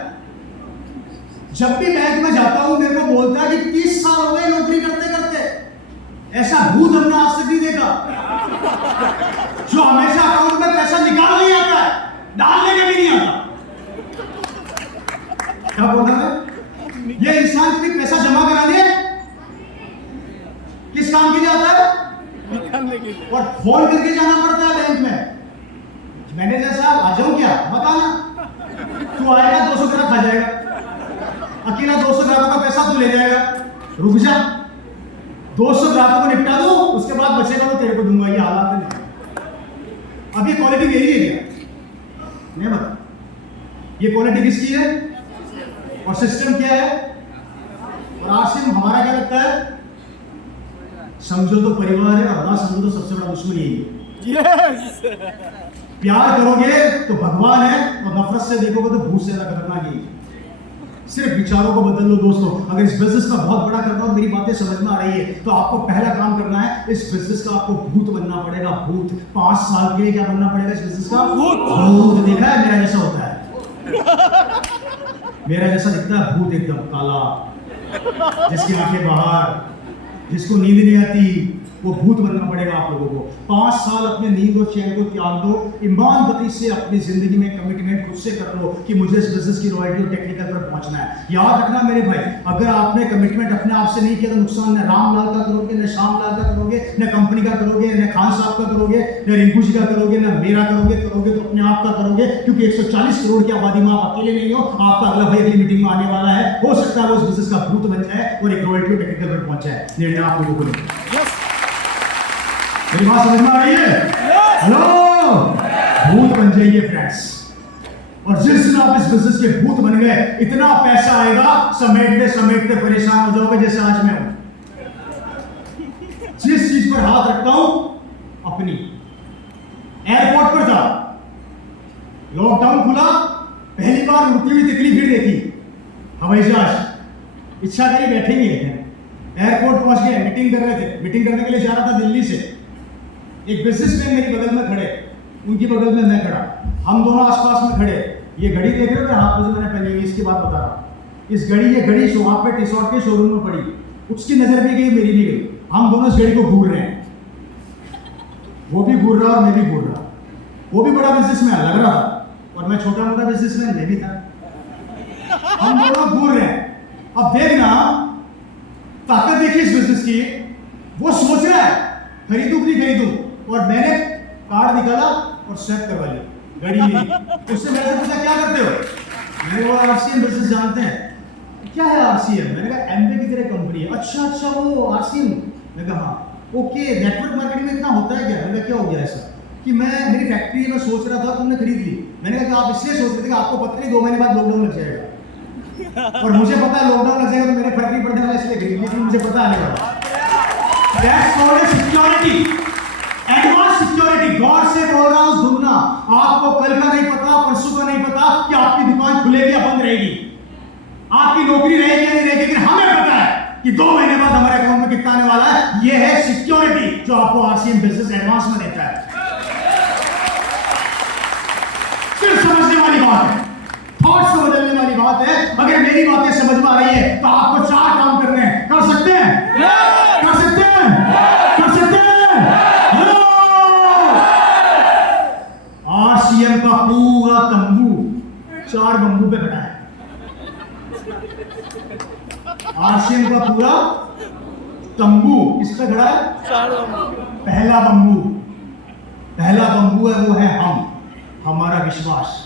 जब भी बैंक में जाता हूं मेरे को बोलता है कि 30 साल हो गए नौकरी करते करते, ऐसा भूत हमने आज तक नहीं देखा, जो हमेशा अकाउंट में पैसा निकाल नहीं आता है, डालने के भी नहीं आता। क्या बोल रहा है? ये इंसान भी पैसा जमा कराने किस काम के लिए आता है? निकालने के लिए। और फोन करके जाना पड़ता है बैंक में, मैनेजर साहब आ जाऊं क्या? बताना। तू आएगा 200 ग्राहक खा जाएगा, अकेला 200 ग्राहकों का पैसा तू ले जाएगा। रुक जा, 200 ग्राहकों को निपटा दो, उसके बाद बचेगा वो तेरे को दूंगा। ये हालात है। अब ये क्वालिटी मेरी है क्या? नहीं बता, ये क्वालिटी किसकी है और सिस्टम क्या है? और आरसीएम हमारा क्या लगता है? समझो तो परिवार है, और ना समझो तो सबसे बड़ा दुश्मन यही है। यस, प्यार करोगे तो भगवान है, और नफरत से देखोगे तो भूत से खतरनाक ही। सिर्फ विचारों को बदल लो दोस्तों। अगर इस बिजनेस का बहुत बड़ा करना और मेरी बातें समझ में आ रही है तो आपको पहला काम करना है, इस बिजनेस का आपको भूत बनना पड़ेगा। भूत 5 साल के लिए क्या बनना पड़ेगा इस बिजनेस का? भूत। देखा है मेरा जैसा होता है, मेरा जैसा दिखता है भूत, एकदम काला, जिसकी आंखें बाहर, जिसको नींद नहीं आती, वो भूत बनना पड़ेगा आप लोगों को। 5 साल अपने नींद और चैन को त्याग दो, ईमानदारी से अपनी जिंदगी में कमिटमेंट खुद से कर लो कि मुझे इस बिजनेस की रॉयल्टी और टेक्निकल पर पहुंचना है। याद रखना मेरे भाई, अगर आपने कमिटमेंट अपने आप से नहीं किया तो नुकसान न रामलाल का करोगे, न श्यामलाल का करोगे, न कंपनी का करोगे, न खान साहब का करोगे, न रिंकू जी का करोगे, न मेरा करोगे तो अपने आप का करोगे। क्योंकि 140 करोड़ की आबादी में आप अकेले नहीं हो, आपका अगला भाई अगली मीटिंग में आने वाला है। हो सकता है वो इस बिजनेस का भूत बन जाए और एक रॉयल्टी और टेक्निकल पर पहुंच जाए। निर्णय आप लोगों को लेना। मेरी बात समझ में आ रही है? हेलो, भूत बन जाइए फ्रेंड्स। और जिस दिन आप इस बिजनेस के भूत बन गए, इतना पैसा आएगा, समेटते समेटते परेशान हो जाओगे जैसे आज मैं हूं। जिस चीज पर हाथ रखता हूं अपनी, एयरपोर्ट पर था, लॉकडाउन खुला, पहली बार उड़ती हुई तितली भीड़ देखी, हवाई जहाज, इच्छा करी बैठेंगे, एयरपोर्ट पहुंच गए, मीटिंग कर रहे थे, मीटिंग करने के लिए जा रहा था दिल्ली से। एक बिजनेसमैन मेरी बगल में खड़े, उनकी बगल में मैं खड़ा, हम दोनों आसपास में खड़े। ये घड़ी देख रहे हो हाथ में जो मैंने पहनी हुई, इसकी बात बता रहा हूं। इस घड़ी, ये घड़ी वहां पे टी शर्ट के शोरूम में पड़ी, उसकी नजर भी गई, मेरी भी गई, हम दोनों इस घड़ी को घूर रहे हैं। वो भी घूर रहा और मैं भी घूर रहा। वो भी बड़ा बिजनेसमैन लग रहा था और मैं छोटा मोटा बिजनेसमैन मैं भी था। हम दोनों घूर रहे हैं। अब देखना ताकत देखिए इस बिजनेस की। वो सोच रहा है खरीदूं कि नहीं खरीदूं, और मैंने कार्ड निकाला और सेट करवा लिया घड़ी ली। उससे मेरे से पूछा क्या करते हो? मैंने वो आरसीएम बिजनेस जानते हैं। क्या है आरसीएम? मैंने कहा एमबे की तरह कंपनी है। अच्छा वो आरसीएम। मैंने कहा हाँ, ओके। नेटवर्क मार्केटिंग में इतना होता है क्या? मैंने कहा क्या हो गया ऐसा कि मेरी फैक्ट्री में सोच रहा था, तुमने खरीद ली। मैंने कहा कि आप इसलिए सोच रहे थे कि आपको पता नहीं 2 महीने बाद लॉकडाउन लग जाएगा, और मुझे पता है लॉकडाउन लग जाएगा तो मेरे फर्क नहीं पड़ने वाला, इसलिए खरीद ली, मुझे पता आने वाला। That's called security, advance security. God से बोल रहा हूं सुनना, आपको कल का नहीं पता, परसों का नहीं पता कि आपकी दुकान खुलेगी या बंद रहेगी, आपकी नौकरी रहेगी या नहीं रहेगी, लेकिन हमें पता है कि 2 महीने बाद हमारे अकाउंट में कितना आने वाला है। यह है सिक्योरिटी जो आपको आरसीएम बिजनेस एडवांस में देता है। सिर्फ समझने वाली बात है, थॉट से बदलने वाली बात है। अगर मेरी बातें समझ में आ रही है तो आपको 4 काम करने हैं। कर सकते हैं? कर सकते हैं? कर सकते हैं? आरसीएम का पूरा तंबू 4 बंबू पे खड़ा है। आरसीएम का पूरा तंबू किस पे खड़ा है? 4 बंबू। पहला बंबू है वो है हमारा विश्वास।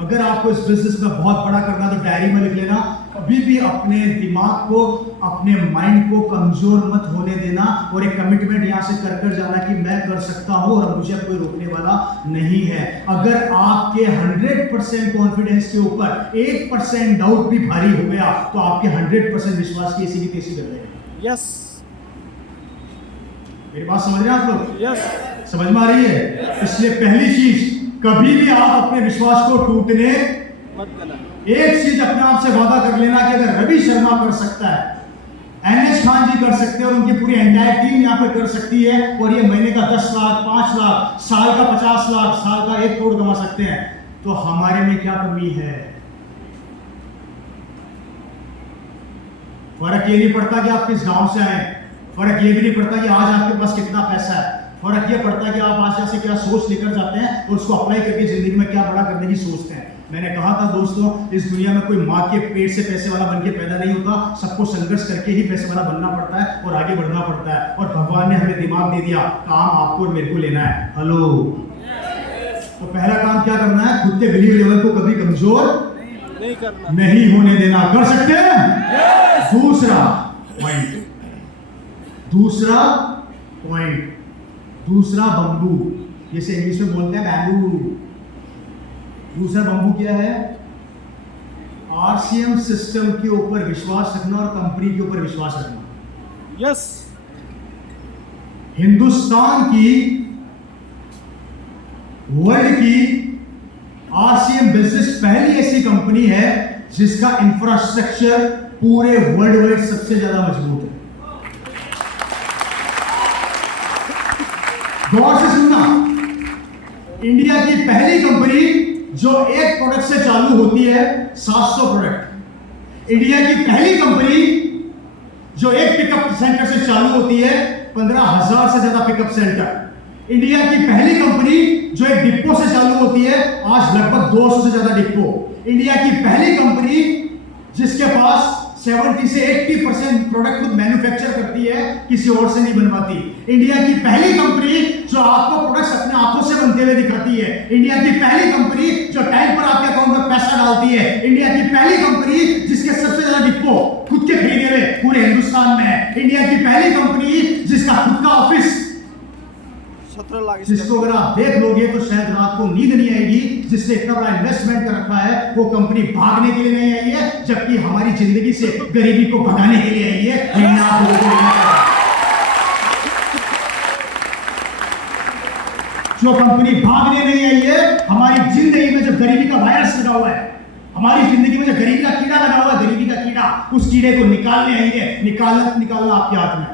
अगर आपको इस बिजनेस में बहुत बड़ा करना तो डायरी में लिख लेना, कभी भी अपने दिमाग को, अपने माइंड को कमजोर मत होने देना, और एक कमिटमेंट यहां से कर जाना कि मैं कर सकता हूं और मुझे कोई रोकने वाला नहीं है। अगर आपके 100% कॉन्फिडेंस के ऊपर 1% डाउट भी भारी हो गया तो आपके 100% विश्वास की ऐसी की तैसी कर देगा। यस, मेरी बात समझ रहे हैं आप लोग? यस, समझ में आ रही है? इसलिए पहली चीज, कभी भी आप अपने विश्वास को टूटने मत देना। एक चीज अपने आप से वादा कर लेना कि अगर रवि शर्मा कर सकता है, एनएच खान जी कर सकते हैं और उनकी पूरी एंटायर टीम यहाँ पे कर सकती है, और ये महीने का 10 लाख, 5 लाख, साल का 50 लाख, साल का 1 करोड़ कमा सकते हैं, तो हमारे में क्या कमी है? फर्क ये नहीं पड़ता कि आप किस गांव से आए, फर्क ये भी नहीं पड़ता कि आज आपके पास कितना पैसा है, फर्क ये पड़ता है कि आप आज से क्या सोच लेकर जाते हैं और उसको अप्लाई करके जिंदगी में क्या बड़ा करने की सोचते हैं। मैंने कहा था दोस्तों, इस दुनिया में कोई माँ के पेट से पैसे वाला बनके पैदा नहीं होता, सबको संघर्ष करके ही पैसे वाला बनना पड़ता है और आगे बढ़ना पड़ता है। और भगवान ने हमें दिमाग दे दिया, काम आपको और मेरे को लेना है। हेलो, तो पहला काम क्या करना है? खुद के बिलीव लेवल को कभी कमजोर नहीं करना, नहीं होने देना। कर सकते हैं? दूसरा पॉइंट, दूसरा बंबू, जैसे इंग्लिश में बोलते हैं बैम्बू। दूसरा बंबू क्या है? आरसीएम सिस्टम के ऊपर विश्वास रखना और कंपनी के ऊपर विश्वास रखना। यस, हिंदुस्तान की, वर्ल्ड की आरसीएम बिजनेस पहली ऐसी कंपनी है जिसका इंफ्रास्ट्रक्चर पूरे वर्ल्ड वाइड सबसे ज्यादा मजबूत है। गौर से सुनना, इंडिया की पहली कंपनी जो एक प्रोडक्ट से चालू होती है 700 प्रोडक्ट। इंडिया की पहली कंपनी जो एक पिकअप सेंटर से चालू होती है 15,000 से ज्यादा पिकअप सेंटर। इंडिया की पहली कंपनी जो एक डिपो से चालू होती है आज लगभग 200 से ज्यादा डिपो। इंडिया की पहली कंपनी जिसके पास 70 से 80% प्रोडक्ट खुद मैन्युफैक्चर करती है, किसी और से नहीं बनवाती। इंडिया की पहली कंपनी जो आपको प्रोडक्ट्स अपने हाथों से बनते हुए दिखाती है। इंडिया की पहली कंपनी जो टाइम पर आपके अकाउंट में पैसा डालती है। इंडिया की पहली कंपनी जिसके सबसे ज्यादा डिपो खुद के खरीदे हुए पूरे हिंदुस्तान में है। इंडिया की पहली कंपनी जिसका खुद का ऑफिस, 17 लाख जिसको अगर आप देख लोगे तो शायद रात को नींद नहीं आएगी, जिसने इतना बड़ा इन्वेस्टमेंट कर रखा है। वो कंपनी भागने के लिए नहीं आई है, जबकि हमारी जिंदगी से गरीबी को भगाने के लिए आई है। आप लोगों को जो कंपनी भागने नहीं आई है, हमारी जिंदगी में जो गरीबी का वायरस लगा हुआ है, हमारी जिंदगी में जो गरीबी का कीड़ा लगा हुआ है, गरीबी का कीड़ा, उस कीड़े को निकालने आई है। निकालना आपके हाथ में।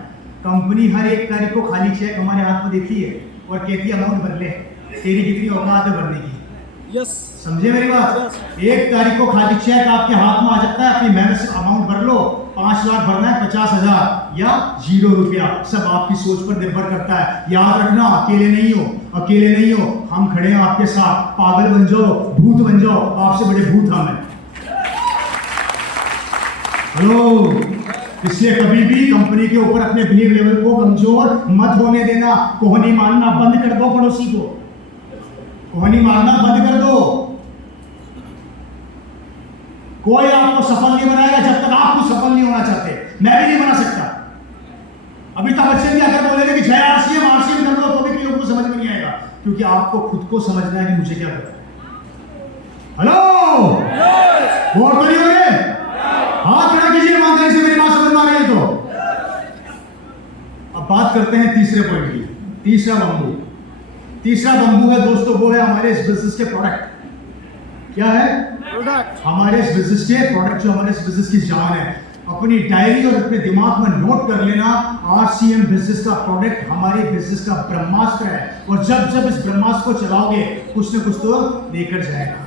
कंपनी हर एक तारीख को खाली चेक हमारे हाथ में देती है और कहती है अमाउंट भर ले, तेरी कितनी औकात है भरने की। यस, समझे मेरी बात? एक तारीख को खाली चेक आपके हाथ में आ जाता है, अपनी मेहनत से अमाउंट भर लो। 5 लाख भरना है, 50,000 या 0 रुपया, सब आपकी सोच पर निर्भर करता है। याद रखना, अकेले नहीं हो, अकेले नहीं हो। हम खड़े हैं आपके साथ। पागल बन जाओ, भूत बन जाओ, आपसे बड़े भूत हम हैं। हेलो, इसलिए कभी भी कंपनी के ऊपर अपने बिलीव लेवल को कमजोर मत होने देना। कोहनी मारना बंद कर दो, पड़ोसी को कोहनी मारना बंद कर दो। कोई आपको सफल नहीं बनाएगा जब तक आप खुद सफल नहीं होना चाहते। मैं भी नहीं बना सकता। अमिताभ बच्चन भी अगर बोलेंगे कि जय आरसीएम कर दो, तो भी लोगों को समझ में नहीं आएगा, क्योंकि आपको खुद को समझना है कि मुझे क्या करना है। हेलो, वोट करिए, हाथ खड़ा कीजिए ईमानदारी से, मेरी बात समझ में आ रही है तो। अब बात करते हैं तीसरे पॉइंट की। तीसरा बंबू है दोस्तों, वो है हमारे इस बिजनेस के प्रोडक्ट। क्या है? प्रोडक्ट। हमारे इस बिजनेस के प्रोडक्ट, जो हमारे इस बिजनेस की जान है। अपनी डायरी और अपने दिमाग में नोट कर लेना, आरसीएम बिजनेस का प्रोडक्ट हमारे बिजनेस का ब्रह्मास्त्र है। और जब इस ब्रह्मास्त्र को चलाओगे, कुछ न कुछ तो लेकर जाएगा।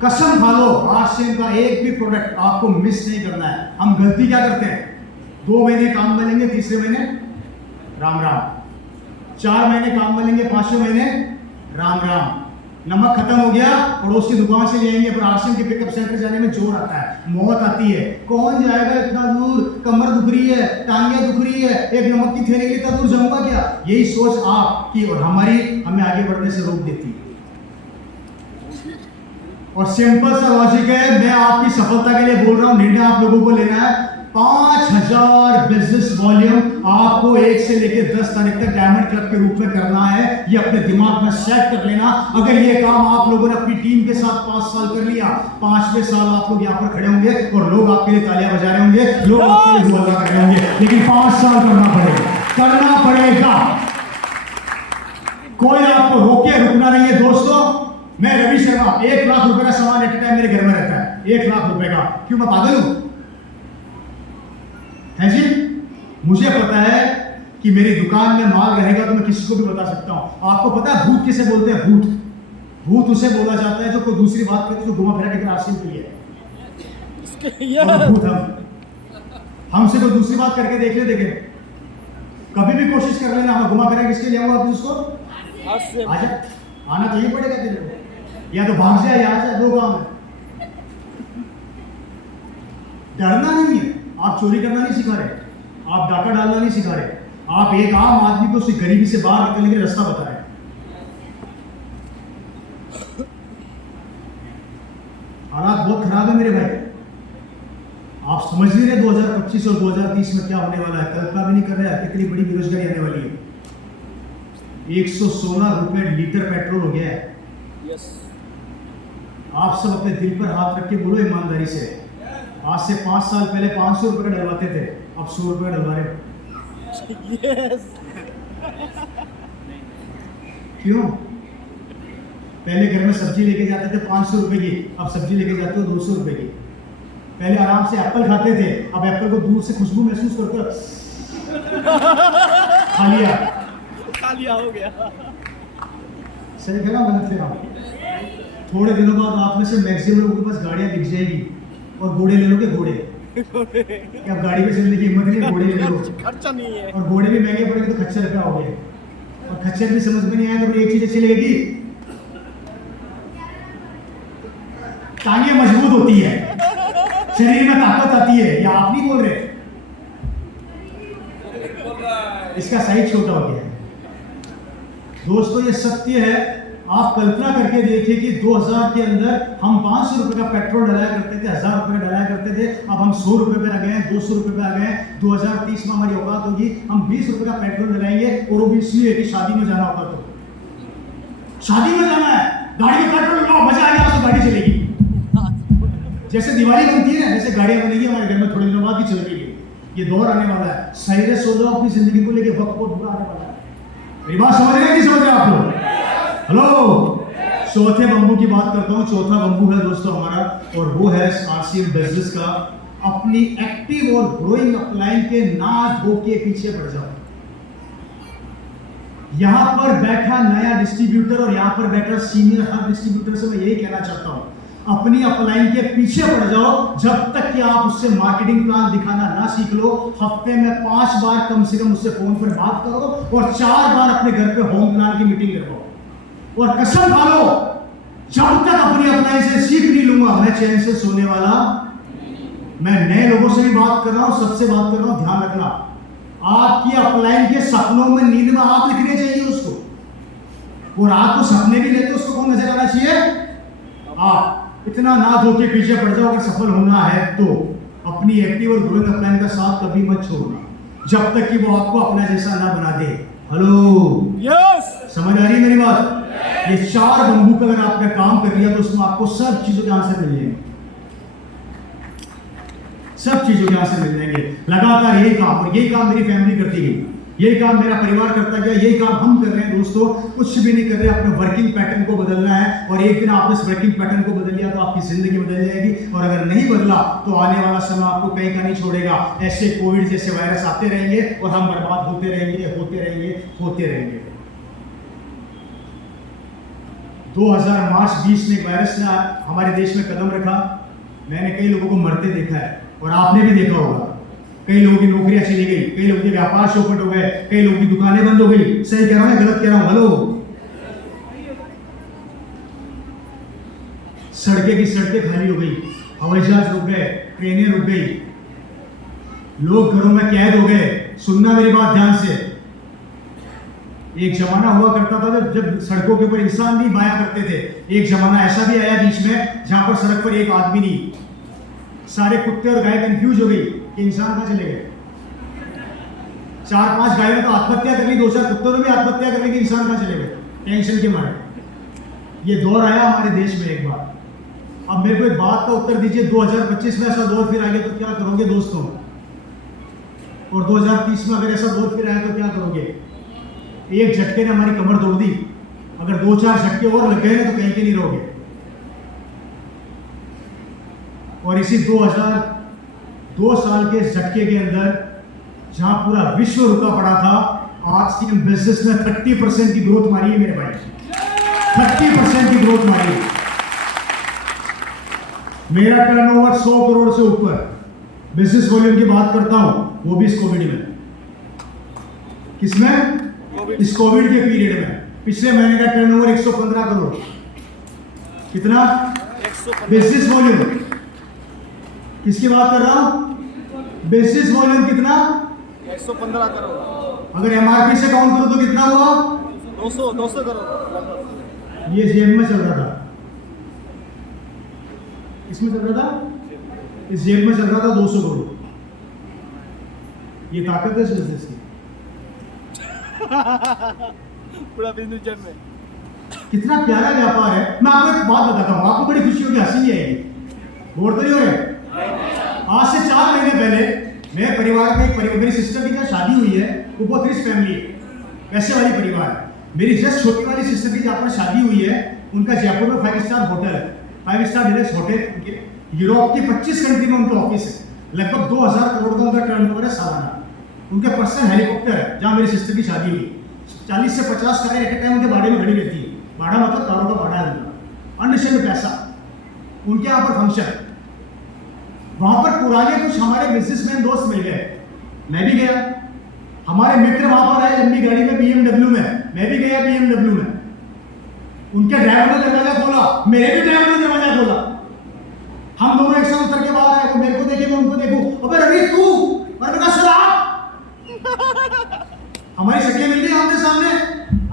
कसम खा लो, आरसीएम का एक भी प्रोडक्ट आपको मिस नहीं करना है। हम गलती क्या करते हैं? 2 महीने काम में लेंगे, तीसरे महीने राम राम। 4 महीने काम में लेंगे, 5वें महीने राम राम। नमक खत्म हो गया, पड़ोस की दुकान से ले आएंगे, पर आरसीएम के पिकअप सेंटर जाने में जोर आता है, मौत आती है। कौन जाएगा इतना दूर? कमर दुख रही है, टांगियां दुख रही है, एक नमक की थैली के लिए इतना दूर जाऊंगा क्या? यही सोच आपकी और हमारी हमें आगे बढ़ने से रोक देती है। और सिंपल सा लॉजिक है, मैं आपकी सफलता के लिए बोल रहा हूं, निर्णय आप लोगों को लेना है। 5,000 बिजनेस वॉल्यूम आपको 1 से लेकर 10 तारीख तक डायमंड क्लब के रूप में करना है। ये अपने दिमाग में सेट कर लेना। अगर ये काम आप लोगों ने अपनी टीम के साथ 5 साल कर लिया, 5वें साल आप लोग यहाँ पर खड़े होंगे और लोग आपके लिए तालियां बजा रहे होंगे, लोग आपके लिए दुआ कर रहे होंगे। लेकिन 5 साल करना पड़ेगा। कोई आपको रोके, रुकना नहीं है दोस्तों। मैं रवि शर्मा, 1 लाख रुपए का सामान एट टाइम मेरे घर में रहता है। 1 लाख रुपए का। क्यों, मैं पागल हूं? है जी? मुझे पता है कि मेरी दुकान में माल रहेगा तो मैं किसी को भी बता सकता हूं। आपको पता है भूत किसे बोलते हैं? भूत उसे बोला जाता है जो कोई दूसरी बात करते, जो घुमा फिरा के आरसीएम के लिए है। भूत हमसे कोई दूसरी बात करके देखे, कभी भी कोशिश कर लेना, मैं घुमा फिरा किसके लिए आऊंगा? आप उसको आजा, आना तो ही पड़ेगा तेरे को, या तो भाग जाए या आ जाए, 2 काम है। डरना नहीं है। आप चोरी करना नहीं सिखा रहे, आप डाका डालना नहीं सिखा रहे, आप एक आम आदमी को उस गरीबी से बाहर निकलने के रास्ता बता रहे हैं। हालात बहुत खराब है मेरे भाई, आप समझ नहीं रहे 2025 और 2030 में क्या होने वाला है। कल्पना भी नहीं कर रहे हैं कितनी बड़ी बेरोजगारी आने वाली है। 116 रुपए लीटर पेट्रोल हो गया है। यस, आप सब अपने दिल पर हाथ रख के बोलो ईमानदारी से, आज से 5 साल पहले 500 रुपए का डलवाते थे, अब 100 रुपए का डलवा रहे हो। यस। क्यों? पहले घर में सब्जी लेके जाते थे 500 रुपए की, अब सब्जी लेके जाते हो 200 रुपए की। पहले आराम से एप्पल खाते थे, अब एप्पल को दूर से खुशबू महसूस करते हो, खा लिया। खा लिया, हो गया। सही कह रहा हूं, गलत कह रहा हूं? थोड़े दिनों बाद आप में से मैक्सिमम लोगों के पास गाड़ियां दिख जाएगी और घोड़े ले लोगे, घोड़े। कि अब गाड़ी पे चलने की हिम्मत नहीं, घोड़े ले लो। खर्चा नहीं है। और घोड़े भी महंगे पड़ेंगे तो खच्चर पे आओगे, और खच्चर भी समझ में नहीं आया तो फिर एक चीज अच्छी लगेगी, टांगे मजबूत होती है, शरीर में ताकत आती है। या आप नहीं बोल रहे? इसका साइज छोटा हो गया है। दोस्तों ये सत्य है। आप कल्पना करके देखिए कि 2000 के अंदर हम 500 रुपए का पेट्रोल डलाया करते थे, 1000 रुपए का डलाया करते थे, अब हम 100 रुपए पे आ गए हैं, 200 रुपए पे आ गए हैं। 2030 में हमारी औकात होगी, हम 20 रुपए का पेट्रोल डलाएंगे, और वो भी इसलिए कि शादी में जाना होगा। तो शादी में जाना है, गाड़ी में पेट्रोल लगाओ, मजा आ गया तो गाड़ी चलेगी। जैसे दिवाली बनती है ना, वैसे गाड़ियां बनेगी हमारे घर में, थोड़े दिनों बाद भी चल रही है। ये दौर आने वाला है। सही से सो जाओ, अपनी जिंदगी को लेके वक्त बहुत बुरा आने वाला है। मेरी बात समझ रहे हैं, नहीं समझ रहे आप लोग? हेलो, चौथे बंबू की बात करता हूँ। चौथा बंबू है दोस्तों हमारा, और वो है आरसीएम बिजनेस का। अपनी एक्टिव और ग्रोइंग अपलाइन के ना धोखे पीछे पड़ जाओ। यहां पर बैठा नया डिस्ट्रीब्यूटर और यहां पर बैठा सीनियर हब डिस्ट्रीब्यूटर से मैं यही कहना चाहता हूं, अपनी अपलाइन के पीछे पड़ जाओ जब तक कि आप उससे मार्केटिंग प्लान दिखाना ना सीख लो। हफ्ते में 5 बार कम से कम उससे फोन पर बात करो और 4 बार अपने घर पे होम प्लान की मीटिंग करवाओ। और कसम खा लो, जब तक अपनी अपलाइन से सीख नहीं लूंगा मैं चैन से सोने वाला। मैं नए लोगों से भी बात कर रहा हूं, सबसे बात कर रहा हूं, ध्यान रखना। आपकी अपलाइन के सपनों में, नींद में आप लिखने चाहिए उसको, वो रात को सपने भी लेते उसको कौन नजर आना चाहिए? आप। इतना ना धोखे पीछे पड़ जाओ। अगर सफल होना है तो अपनी एक्टिव और ग्रोइंग अपलाइन का साथ कभी मत छोड़ना जब तक कि वो आपको अपना जैसा ना बना दे। हेलो, यस, समझ आ रही है मेरी बात? ये 4 बंबू पे अगर आपने काम कर लिया तो उसमें आपको सब चीजों के आंसर मिल जाएंगे, सब चीजों के आंसर मिल जाएंगे। लगातार यही काम, और यही काम मेरी फैमिली करती गई, यही काम मेरा परिवार करता गया, यही काम हम कर रहे हैं। दोस्तों कुछ भी नहीं कर रहे, अपने वर्किंग पैटर्न को बदलना है, और एक दिन आपने इस वर्किंग पैटर्न को बदल लिया तो आपकी जिंदगी बदल जाएगी। और अगर नहीं बदला तो आने वाला समय आपको कहीं का नहीं छोड़ेगा। ऐसे कोविड जैसे वायरस आते रहेंगे और हम बर्बाद होते रहेंगे, होते रहेंगे, होते रहेंगे। 2000 मार्च 20 में एक वायरस ने हमारे देश में कदम रखा। मैंने कई लोगों को मरते देखा है, और आपने भी देखा होगा। कई लोगों की नौकरियां चली गई, कई लोगों के व्यापार चौपट हो गए, कई लोगों की दुकानें बंद हो गई। सही कह रहा हूं या गलत कह रहा हूं? हेलो, सड़कें की सड़कें खाली हो गई, हवाई जहाज रुक गए, ट्रेनें रुक गई, लोग घरों में कैद हो गए। सुनना मेरी बात ध्यान से। एक जमाना हुआ करता था जब सड़कों के ऊपर इंसान भी बाया करते थे। एक जमाना ऐसा भी आया बीच में जहां पर सड़क पर एक आदमी नहीं, सारे कुत्ते और गाय कंफ्यूज हो गई कि इंसान कहां चले गए। 4-5 गायों ने तो आत्महत्या कर ली, 2-4 कुत्तों ने भी आत्महत्या कर ली कि इंसान कहां चले गए, टेंशन के मारे। ये दौर आया हमारे देश में एक बार। अब मेरे को एक बात का उत्तर दीजिए, 2025 में ऐसा दौर फिर आ गया तो क्या करोगे दोस्तों? और 2030 में अगर ऐसा दौर फिर आया तो क्या करोगे? एक झटके ने हमारी कमर तोड़ दी, अगर 2-4 झटके और लग गए ना तो कहीं के नहीं रहोगे। और इसी 2002 साल के झटके के अंदर जहां पूरा विश्व रुका पड़ा था, आज की बिजनेस ने 30% की ग्रोथ मारी है मेरे भाई, 30% की ग्रोथ मारी है। मेरा टर्नओवर 100 करोड़ से ऊपर बिजनेस वॉल्यूम की बात करता हूं, वो भी इस कोविड में। किसमें? इस कोविड के पीरियड में। पिछले महीने का टर्नओवर 115 करोड़। कितना? Business volume. किसकी बात कर रहा हूं? बिजनेस वॉल्यूम कितना? 115 करोड़। अगर एमआरपी से काउंट करो तो कितना हुआ? 200 करोड़। ये जेब में चल रहा था, इसमें चल रहा था, इस जेब में चल रहा था 200 करोड़। ये ताकत है इस बिजनेस की। पूरा बिजनेस जेब में। कितना प्यारा व्यापार है। मैं आपको एक बात बताता हूँ, आपको बड़ी खुशी होगी, हंसी नहीं आएगी। बोर तो नहीं हो रहे? आज से 4 महीने पहले मेरे परिवार में मेरी सिस्टर की जहाँ शादी हुई है, वो बहुत रिच फैमिली है, पैसे वाली परिवार है। मेरी जस्ट छोटी वाली सिस्टर की जहाँ पर शादी हुई है, उनका जयपुर में 5 स्टार होटल है, 5 स्टार डिलक्स होटल। यूरोप की 25 कंट्री में उनके ऑफिस है, लगभग 2000 करोड़ का उनका टर्नओवर है सालाना। उनके पर्सनल हेलीकॉप्टर है, जहाँ मेरी सिस्टर की शादी हुई, 40 से 50 कारें एट ए टाइम उनके भाड़े में खड़ी रहती है। भाड़ा मतलब कारों का भाड़ा है उनका, अनरिजर्व पैसा। उनके यहाँ पर फंक्शन, वहां पर पुराने कुछ हमारे बिजनेसमैन दोस्त मिल गए, मैं भी गया। हमारे मित्र वहां पर आए लंबी गाड़ी में, BMW में, मैं भी गया BMW में। उनके ड्राइवर ने दरवाजा खोला, मेरे भी ड्राइवर ने दरवाजा खोला। हम दोनों एक साथ उतर के बाहर आए, वो मेरे को देखे, मैं उनको देखूं, अबे रवि तू, और मैंने कहा सर आप। हमारी शक्लें मिल गई आमने सामने।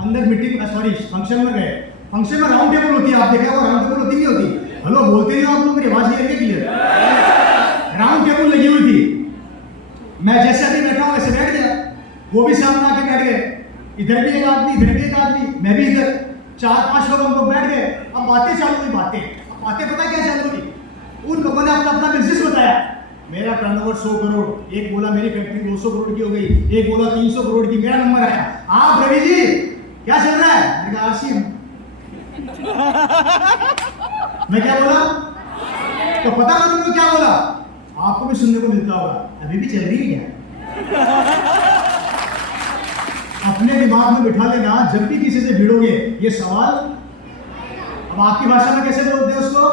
अंदर मीटिंग, सॉरी फंक्शन में गए। फंक्शन में राउंड टेबल होती है, आप देखा वो राउंड टेबल होती नहीं होती। हेलो बोलते नहीं हो आप लोग, मेरी आवाज नहीं आ रही क्लियर? राउंड टेबल लगी हुई थी, मैं जैसे अभी बैठा हूं वैसे बैठ गया, वो भी सामने आके बैठ गए। इधर भी एक आदमी, इधर भी एक आदमी, मैं भी इधर, 4-5 लोग हम लोग बैठ गए। अब बातें चालू हुई, बातें पता क्या चालू हुई? उन लोगों ने अपना अपना बिजनेस बताया। मेरा टर्नओवर 100 करोड़, एक बोला मेरी फैक्ट्री 200 करोड़ की हो गई, एक बोला 300 करोड़ की। मेरा नंबर आया, आप रवि जी क्या चल रहा है? मैंने कहा RCM। मैं क्या बोला तो पता है तुमने क्या बोला? आपको भी सुनने को मिलता होगा, अभी भी चल रही है क्या? अपने दिमाग में बिठा लेना, जब भी किसी से भिड़ोगे ये सवाल। अब आपकी भाषा में कैसे बोलते हैं उसको?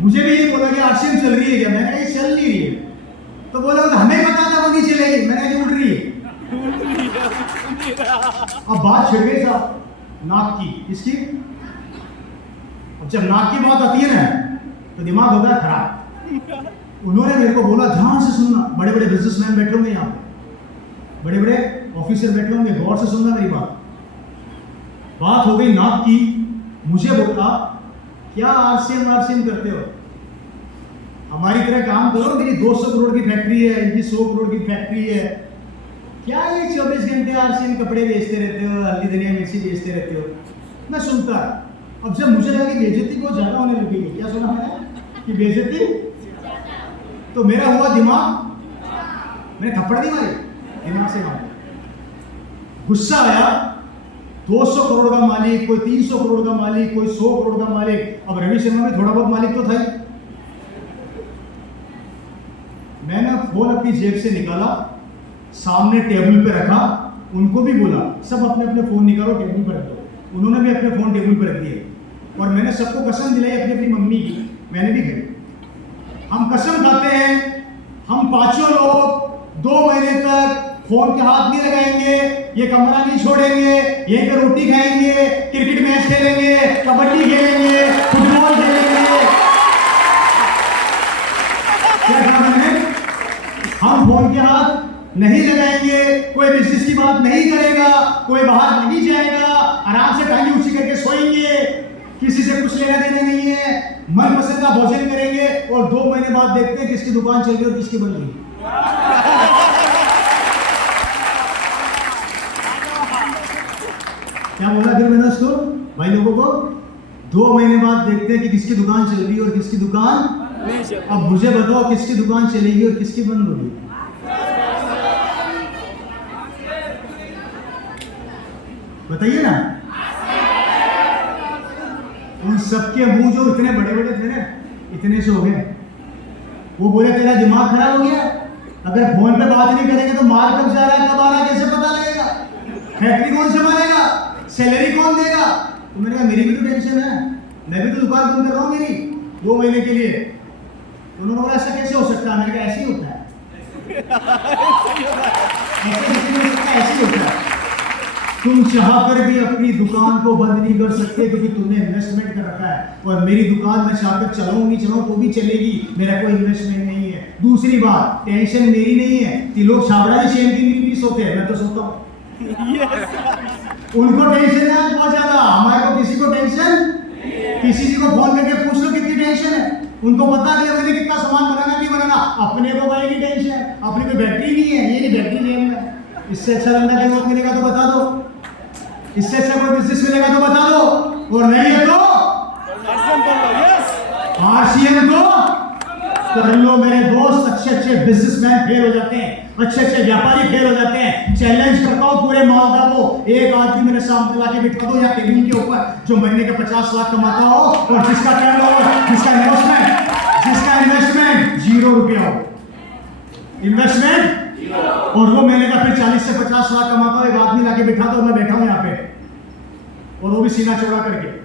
मुझे भी ये बोला कि RCM चल रही है क्या? मैंने कहा चल नहीं रही है। तो बोला तो हमें पता था वो नहीं चलेगी। मैंने कहा उड़ रही है। अब बात छिड़ गई साहब नाक की, किसकी? अब जब नाक की बात आती है ना तो दिमाग होता है खराब। उन्होंने मेरे को बोला ध्यान से सुनना, बड़े बड़े बिजनेसमैन बैठे होंगे यहाँ पे, बड़े बड़े ऑफिसर बैठे होंगे, गौर से सुनना मेरी बात। बात हो गई नाक की, मुझे बोला क्या RCM करते हो? हमारी तरह काम करो, मेरी 200 करोड़ की फैक्ट्री है, इनकी 100 करोड़ की फैक्ट्री है, क्या ये 24 घंटे RCM कपड़े बेचते रहते हो, हल्दी धनिया मिर्ची बेचते रहते हो? मैं सुनता। अब जब मुझे लगा कि बेइज्जती बहुत ज्यादा होने लगी, क्या सुना मैंने कि बेइज्जती, तो मेरा हुआ दिमाग, मैंने थप्पड़ नहीं मारी, दिमाग से मारी। गुस्सा आया, 200 करोड़ का मालिक, कोई 300 करोड़ का मालिक, कोई 100 करोड़ का मालिक। अब रवि शर्मा में थोड़ा बहुत मालिक तो था ही। मैंने फोन अपनी जेब से निकाला, सामने टेबल पे रखा, उनको भी बोला सब अपने अपने फोन निकालो, टेबल पर रख दो। उन्होंने भी अपने फोन टेबल पर रख दिए और मैंने सबको कसम दिलाई अपनी अपनी मम्मी की, मैंने भी खाई। हम कसम खाते हैं, हम पांचों लोग 2 महीने तक फोन के हाथ नहीं लगाएंगे, ये कमरा नहीं छोड़ेंगे, यहीं पे रोटी खाएंगे, क्रिकेट मैच खेलेंगे, कबड्डी खेलेंगे, फुटबॉल खेलेंगे। क्या कहा मैंने? हम फोन के हाथ नहीं लगाएंगे, कोई बिजनेस की बात नहीं करेगा, कोई बाहर नहीं जाएगा, आराम से टांगी ऊंची करके सोएंगे, किसी से कुछ लेना देना नहीं है, मनपसंद का भोजन करेंगे और 2 महीने बाद देखते हैं किसकी दुकान चल रही और किसकी बंद हुई। क्या बोला फिर मैंने उसको, भाई लोगों को, 2 महीने बाद देखते हैं कि किसकी दुकान चल रही है और किसकी दुकान नहीं चल। अब मुझे बताओ किसकी दुकान चलेगी और किसकी बंद होगी? बताइए ना। उन सबके मुंह जो इतने बड़े बड़े थे ना, इतने से हो गए। वो बोले तेरा दिमाग खराब हो गया, अगर फोन पे बात नहीं करेंगे तो माल कब जा रहा है कब आ रहा है कैसे पता लगेगा? फैक्ट्री कौन संभालेगा? सैलरी कौन देगा? तो मैंने कहा मेरी भी तो टेंशन है, मैं भी तो दुकान बंद कर रहा हूँ मेरी 2 महीने के लिए। तो उन्होंने बोला ऐसा कैसे हो सकता है? मैंने कहा ऐसे ही होता है, ऐसे ही होता है। तुम चाहकर भी अपनी दुकान को बंद नहीं कर सकते क्योंकि तुमने इन्वेस्टमेंट कर रखा है, और मेरी दुकान में चाहकर चलाऊं नहीं चलाऊं तो भी चलेगी, मेरा कोई इन्वेस्टमेंट नहीं है। दूसरी बात, टेंशन मेरी नहीं है कि लोग छाबड़ा ही 3 दिन सोते हैं, मैं तो सोता हूँ। उनको टेंशन है बहुत ज्यादा, हमारे को किसी को टेंशन, किसी को फोन करके पूछ लो कितनी टेंशन है, उनको पता अगले महीने कितना सामान बनाना नहीं बनाना, अपने को भाई की टेंशन है, अपनी कोई बैटरी नहीं है, ये नहीं बैटरी गेम है। इससे अच्छा धंधा कहीं और मिलेगा तो बता दो, इससे अच्छा कोई बिजनेस मिलेगा तो बता दो, और नहीं है तो RCM को कर लो मेरे दोस्त, अच्छे अच्छे बिजनेसमैन फेल हो जाते हैं, अच्छे अच्छे व्यापारी फेल हो जाते हैं। चैलेंज करता हूं पूरे मालदा को, एक आदमी मेरे सामने लाके बिठा दो या टेबल के ऊपर जो महीने के 50 लाख कमाता हो और जिसका टर्नओवर, जिसका इन्वेस्टमेंट 0 रुपया हो, इन्वेस्टमेंट, और वो महीने का फिर 40 से 50 लाख कमाता हो। एक आदमी लाके बिठा दो, मैं बैठा हूं यहाँ पे, और वो भी सीना चौड़ा करके।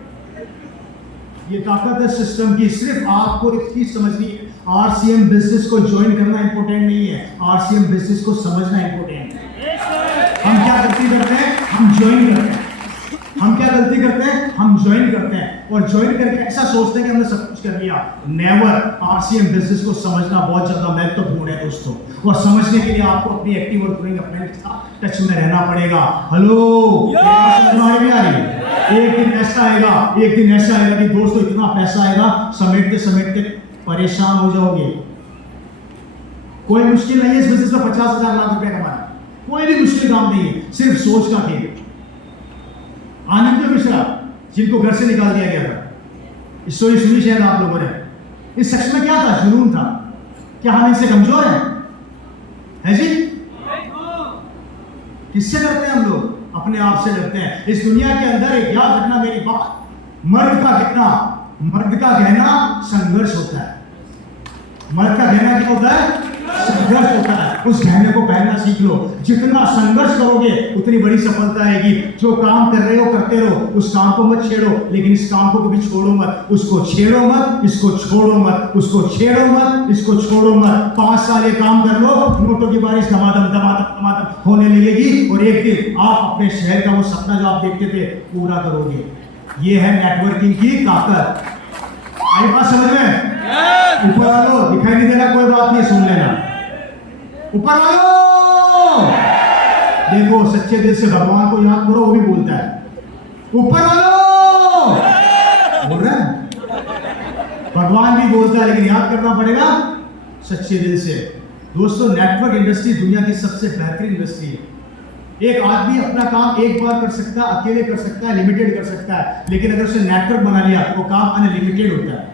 ये ताकत है सिस्टम की। सिर्फ आपको एक चीज समझनी है, आरसीएम बिजनेस को ज्वाइन करना इंपॉर्टेंट नहीं है, आरसीएम बिजनेस को समझना इंपॉर्टेंट है। हम क्या गलती करते हैं? हम ज्वाइन करते हैं। हम क्या गलती करते हैं? हम ज्वाइन करते हैं, और ज्वाइन करके ऐसा सोचते हैं कि हमने सब कुछ कर लिया। नेवर। आरसीएम बिजनेस को समझना बहुत ज्यादा महत्वपूर्ण है दोस्तों, और समझने के लिए आपको अपनी एक्टिव और ग्रोइंग अपने साथ टच में रहना पड़ेगा। हेलो, समझ में आ रही है? एक दिन ऐसा आएगा कि दोस्तों इतना पैसा आएगा, समेटते समेटते परेशान हो जाओगे। कोई मुश्किल नहीं है इस बिजनेस में 50,000 लाख रुपए कमाना, कोई भी मुश्किल काम नहीं है, सिर्फ सोच का खेल। आनंद मिश्रा जिनको घर से निकाल दिया गया था, स्टोरी सुनी शायद आप लोगों ने। इस शख्स में क्या था? जुनून था। क्या हम इससे कमजोर है जी? किससे डरते हैं हम लोग? अपने आप से डरते हैं। इस दुनिया के अंदर एक याद रखना मेरी बात, मर्द का कहना संघर्ष होता है। मर्द का कहना क्या होता है? संघर्ष होता है। उस कहने को पहनना सीख लो। जितना संघर्ष करोगे उतनी बड़ी सफलता आएगी। जो काम कर रहे हो करते रहो, उस काम को मत छेड़ो, लेकिन इस काम को कभी छोड़ो मत। उसको छेड़ो मत, इसको छोड़ो मत, उसको छेड़ो मत, इसको छोड़ो मत। 5 साल ये काम कर लो, नोटों की बारिश धमाधम होने लगेगी, और एक दिन आप अपने शहर का वो सपना जो आप देखते थे पूरा करोगे। ये है नेटवर्किंग की ताकत। आई बात समझ में? ऊपर वालों, दिखाई नहीं दे रहा, कोई बात नहीं, सुन लेना। ऊपर वालों देखो, सच्चे दिल से भगवान को याद करो, वो भी बोलता है। ऊपर वालों बोल रहे हैं, भगवान भी बोलता है, लेकिन याद करना पड़ेगा सच्चे दिल से। दोस्तों, नेटवर्क इंडस्ट्री दुनिया की सबसे बेहतरीन इंडस्ट्री है। एक आदमी अपना काम एक बार कर सकता है, अकेले कर सकता है, लिमिटेड कर सकता है, लेकिन अगर उसने नेटवर्क बना लिया तो काम अनलिमिटेड होता है।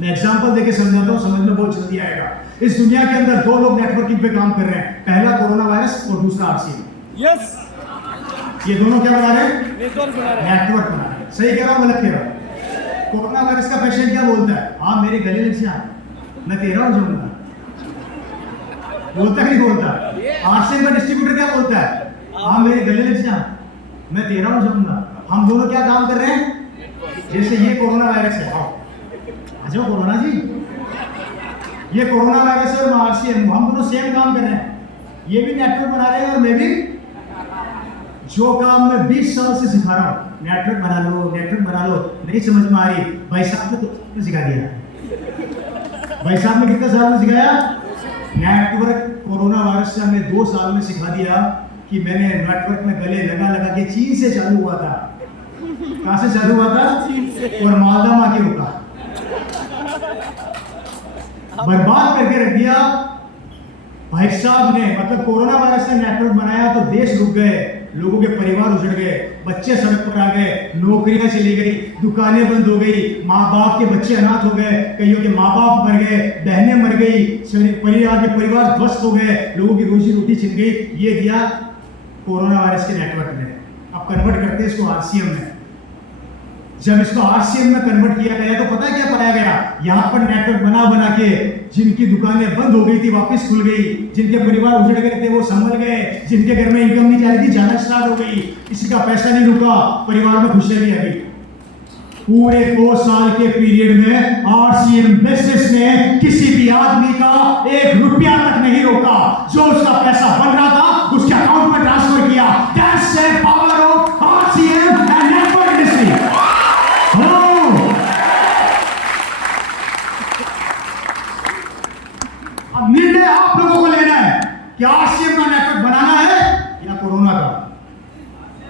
मैं एग्जांपल देके समझाता हूं, समझ में बहुत जल्दी आएगा। इस दुनिया के अंदर 2 लोग नेटवर्किंग पे काम कर रहे हैं, पहला कोरोना वायरस और दूसरा आरसीएम। यस, ये दोनों क्या बना रहे हैं? नेटवर्क बना रहे हैं। नेटवर्क बना रहे हैं। सही कह रहा हूं, गलत कह रहा हूं? कोरोना वायरस का पेशेंट क्या बोलता है? हाँ, मेरे गले लग जा, मैं तेरा हो जाऊंगा। बोलता नहीं बोलता? आरसीएम का डिस्ट्रीब्यूटर क्या बोलता है? हाँ, मेरे गले लग जा, मैं तेरा हो जाऊंगा। हम दोनों क्या काम कर रहे हैं? जैसे ये कोरोना वायरस है, आओ आ जाओ कोरोना जी, ये कोरोना वायरस है और आरसीएम, हम दोनों सेम काम कर रहे हैं। ये भी नेटवर्क बना रहे हैं और मैं भी। जो काम मैं 20 साल से सिखा रहा हूँ, नेटवर्क बना लो, नेटवर्क बना लो, नहीं समझ में आ रही, भाई साहब ने तो सिखा दिया। भाई साहब ने कितने साल में सिखाया? नेटवर्क कोरोना वायरस से हमने 2 साल में सिखा दिया कि मैंने नेटवर्क में गले लगा लगा के चीन से चालू हुआ था। कहां से चालू हुआ था? और मालदा मां के रुका, बर्बाद करके रख दिया। भाई साहब ने, मतलब कोरोना वायरस ने नेटवर्क बनाया तो देश रुक गए, लोगों के परिवार उजड़ गए, बच्चे सड़क पर आ गए, नौकरियां चली गई, दुकानें बंद हो गई, माँ बाप के बच्चे अनाथ हो गए, कईयों के माँ बाप मर गए, बहनें मर गई, परिवार ध्वस्त हो गए, लोगों की रोजी रोटी छिन गई। ये दिया कोरोना वायरस के नेटवर्क ने। अब कन्वर्ट करते हैं इसको आरसीएम में। जब इसको आरसीएम में कन्वर्ट किया गया तो पता है क्या पाया गया? यहाँ पर नेटवर्क बना बना के जिनकी दुकानें बंद हो गई थी वापस खुल गई, जिनके परिवार उजड़ गए थे वो संभल गए, जिनके घर में इनकम नहीं जा रही थी जाना स्टार्ट हो गई, किसी का पैसा नहीं रुका, परिवार में खुशहाली आ गई। पूरे 2 साल के पीरियड में आरसीएम बिजनेस ने किसी भी आदमी का 1 रुपया तक नहीं रोका। जो उसका पैसा बन रहा था उसके अकाउंट में ट्रांसफर किया। That's the power of RCM and network industry. अब निर्णय आप लोगों को लेना है कि आरसीएम का नेटवर्क बनाना है या कोरोना का,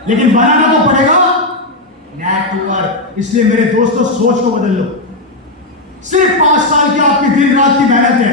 लेकिन बनाना तो पड़ेगा नेटवर्क। इसलिए मेरे दोस्तों, सोच को बदल लो। सिर्फ 5 साल की आपकी दिन रात की मेहनत है,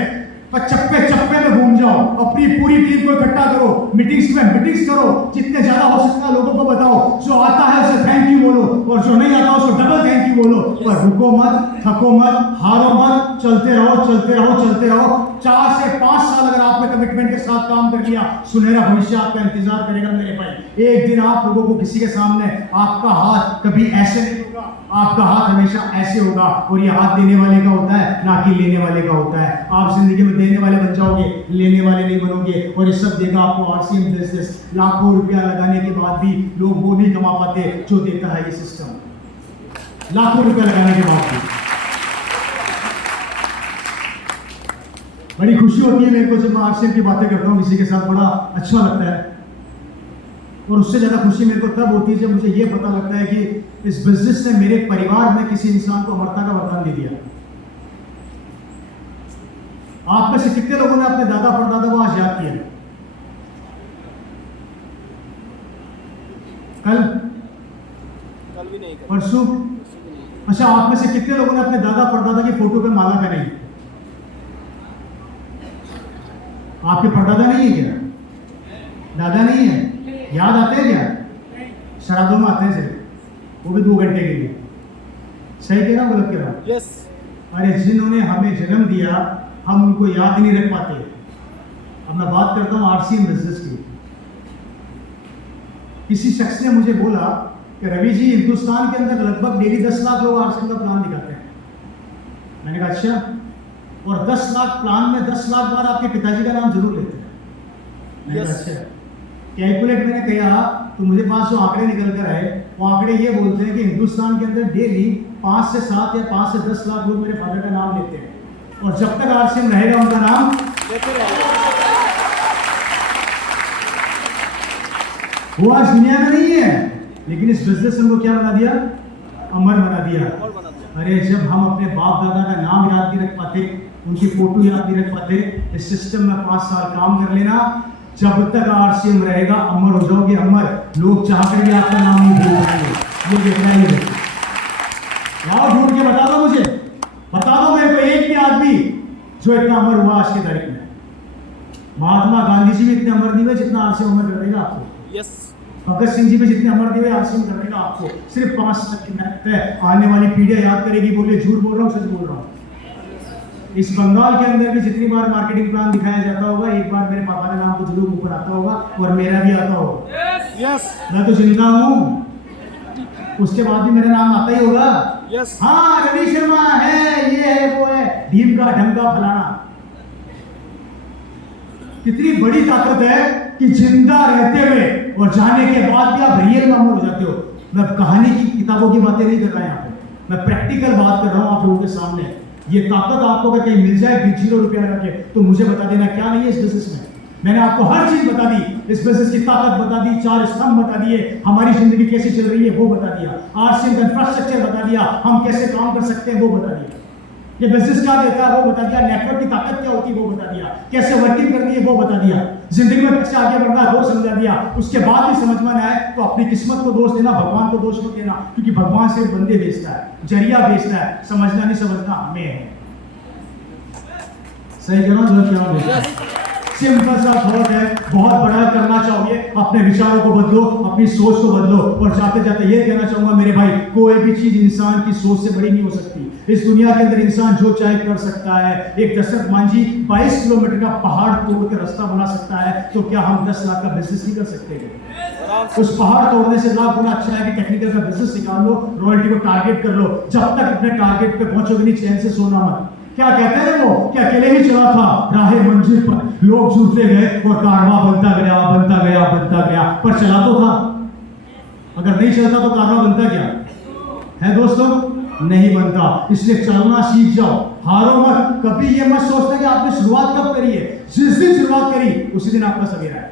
पर चप्पे चप्पे में घूम जाओ, अपनी पूरी टीम को इकट्ठा करो, मीटिंग्स में मीटिंग्स करो, जितने ज्यादा हो सकता है लोगों को बताओ, जो आता है उसे थैंक यू बोलो, और जो नहीं आता उसको डबल थैंक यू बोलो। पर रुको मत, थको मत, हारो मत, चलते रहो चलते रहो चलते रहो। 4 से 5 साल अगर आपने कमिटमेंट के साथ काम कर लिया, सुनहरा भविष्य आपका इंतजार करेगा मेरे भाई। एक दिन आप लोगों को किसी के सामने आपका हाथ कभी ऐसे नहीं होगा, आपका हाथ हमेशा ऐसे होगा, और ये हाथ देने वाले का होता है ना कि लेने वाले का होता है। आप जिंदगी में देने वाले बन जाओगे, लेने वाले नहीं बनोगे, और ये सब देगा आपको आरसीएम बिजनेस। लाखों रुपया लगाने के बाद भी लोग वो नहीं कमा पाते जो देता है ये सिस्टम, लाखों रुपया लगाने के बाद भी। बड़ी खुशी होती है मेरे को जब मैं आरसीएम की बातें करता हूँ किसी के साथ, बड़ा अच्छा लगता है। और उससे ज्यादा खुशी मेरे को तब होती है जब मुझे ये पता लगता है कि इस बिजनेस ने मेरे परिवार में किसी इंसान को अमरता का वरदान दे दिया। आप में से कितने लोगों ने अपने दादा परदादा को आज याद किया? कल भी नहीं, परसों? अच्छा, आप में से कितने लोगों ने अपने दादा परदादा की फोटो पे माला पहनाई? आपके परदादा नहीं है क्या? दादा नहीं है? याद आते हैं क्या? श्राद्धों में आते हैं सिर्फ, वो भी 2 घंटे के लिए। सही कह रहा हूं गलत कह रहा हूं? यस। अरे जिन्होंने हमें जन्म दिया हम उनको याद ही नहीं रख पाते। अब मैं बात करता हूं आरसीएम बिजनेस की। किसी शख्स ने मुझे बोला कि रवि जी, हिंदुस्तान के अंदर लगभग डेली 10 लाख लोग आरसीएम का प्लान दिखाते हैं। मैंने कहा अच्छा, और 10 लाख प्लान में 10 लाख बार आपके पिताजी का नाम जरूर लेते हैं। मैंने कहा अच्छा, कैलकुलेट मैंने किया तो मुझे पास जो आंकड़े निकल कर आए, वो आंकड़े ये boलते हैं कि हिंदुस्तान के अंदर डेली 5 से 7 या 5 से 10 लाख लोग मेरे फादर का नाम लेते हैं, और जब तक आरसीएम रहेगा उनका नाम लेते रहेंगे। वो आज दुनिया में नहीं है, लेकिन इस बिजनेस ने उनको क्या बना दिया? अमर बना दिया। अरे जब हम अपने बाप दादा का नाम याद नहीं रख पाते, उनकी फोटो याद नहीं रख पाते, इस सिस्टम में 5 साल काम कर लेना, जब तक आरसीएम रहेगा अमर हो जाओगे अमर। लोग चाहकर भी आपका नाम नहीं भूल पाएंगे। ये देखना ही है। लाओ ढूंढ के बता दो मुझे, बता दो मेरे को एक भी आदमी जो इतना अमर हुआ आज की तारीख में। महात्मा गांधी जी भी इतने अमर नहीं हुए जितना आरसीएम अमर कर देगा आपको। यस। भगत सिंह जी भी जितने अमर दिए आरसीएम कर देगा आपको। सिर्फ 5 साल की मेहनत है, आने वाली पीढ़ियां याद करेगी। बोलिए झूठ बोल रहा हूँ सच बोल रहा हूँ? इस बंगाल के अंदर भी जितनी बार मार्केटिंग प्लान दिखाया जाता होगा, एक बार मेरे पापा का नाम तो जरूर ऊपर आता होगा, और मेरा भी आता होगा। यस। मैं तो जिंदा हूँ, उसके बाद भी मेरा नाम आता ही होगा। यस। हाँ, रवि शर्मा है, ये है, वो है, ढीम का ढंगा फलाना। कितनी बड़ी ताकत है कि जिंदा रहते हुए और जाने के बाद भी आप रियल में अमर हो जाते हो। मैं कहानी की किताबों की बातें नहीं कर रहा यहाँ पे, मैं प्रैक्टिकल बात कर रहा हूँ आप लोगों के सामने। ये ताकत आपको अगर कहीं मिल जाए 0 रुपया रखे, तो मुझे बता देना क्या नहीं है इस बिजनेस में। मैंने आपको हर चीज बता दी, इस बिजनेस की ताकत बता दी, 4 स्तंभ बता दिए, हमारी जिंदगी कैसे चल रही है वो बता दिया, आरसीएम का इंफ्रास्ट्रक्चर बता दिया, हम कैसे काम कर सकते हैं वो बता दिया, ये बिजनेस क्या देता है वो बता दिया, नेटवर्क की ताकत क्या होती है वो बता दिया, कैसे वर्किंग करनी है वो बता दिया, जिंदगी में कैसे आगे बढ़ना है वो समझा दिया। उसके बाद भी समझ में आए तो अपनी किस्मत को दोष देना, भगवान को दोष मत देना, क्योंकि भगवान सिर्फ बंदे भेजता है, जरिया भेजता है, समझना नहीं समझना हमें है। सही करो जो क्या है। सिंपल सा थॉट है, बहुत बड़ा करना चाहोगे अपने विचारों को बदलो, अपनी सोच को बदलो। और जाते जाते ये कहना चाहूंगा मेरे भाई, कोई भी चीज इंसान की सोच से बड़ी नहीं हो सकती। इस दुनिया के अंदर इंसान जो चाहे कर सकता है। एक दशरथ मांझी 22 किलोमीटर का पहाड़ तोड़ के रास्ता बना सकता है, तो क्या हम 10 लाख का बिजनेस नहीं कर सकते? उस पहाड़ तोड़ने से लाख गुना अच्छा है कि टेक्निकल का बिजनेस निकाल लो, रॉयल्टी को टारगेट कर लो। जब तक अपने टारगेट पे पहुंचोगे नहीं, चैन से सोना मत। क्या कहते हैं वो, क्या अकेले ही चला था राहे मंजिल पर, लोग जुड़ते गए और कारवां बनता गया बनता गया बनता गया, पर चला तो था। अगर नहीं चलता तो कारवां बनता क्या है दोस्तों? नहीं बनता। इसलिए चलना सीख जाओ, हारो मत। कभी ये मत सोचना कि आपने शुरुआत कब करी है, जिस दिन शुरुआत करी उसी दिन आपका सवेरा है।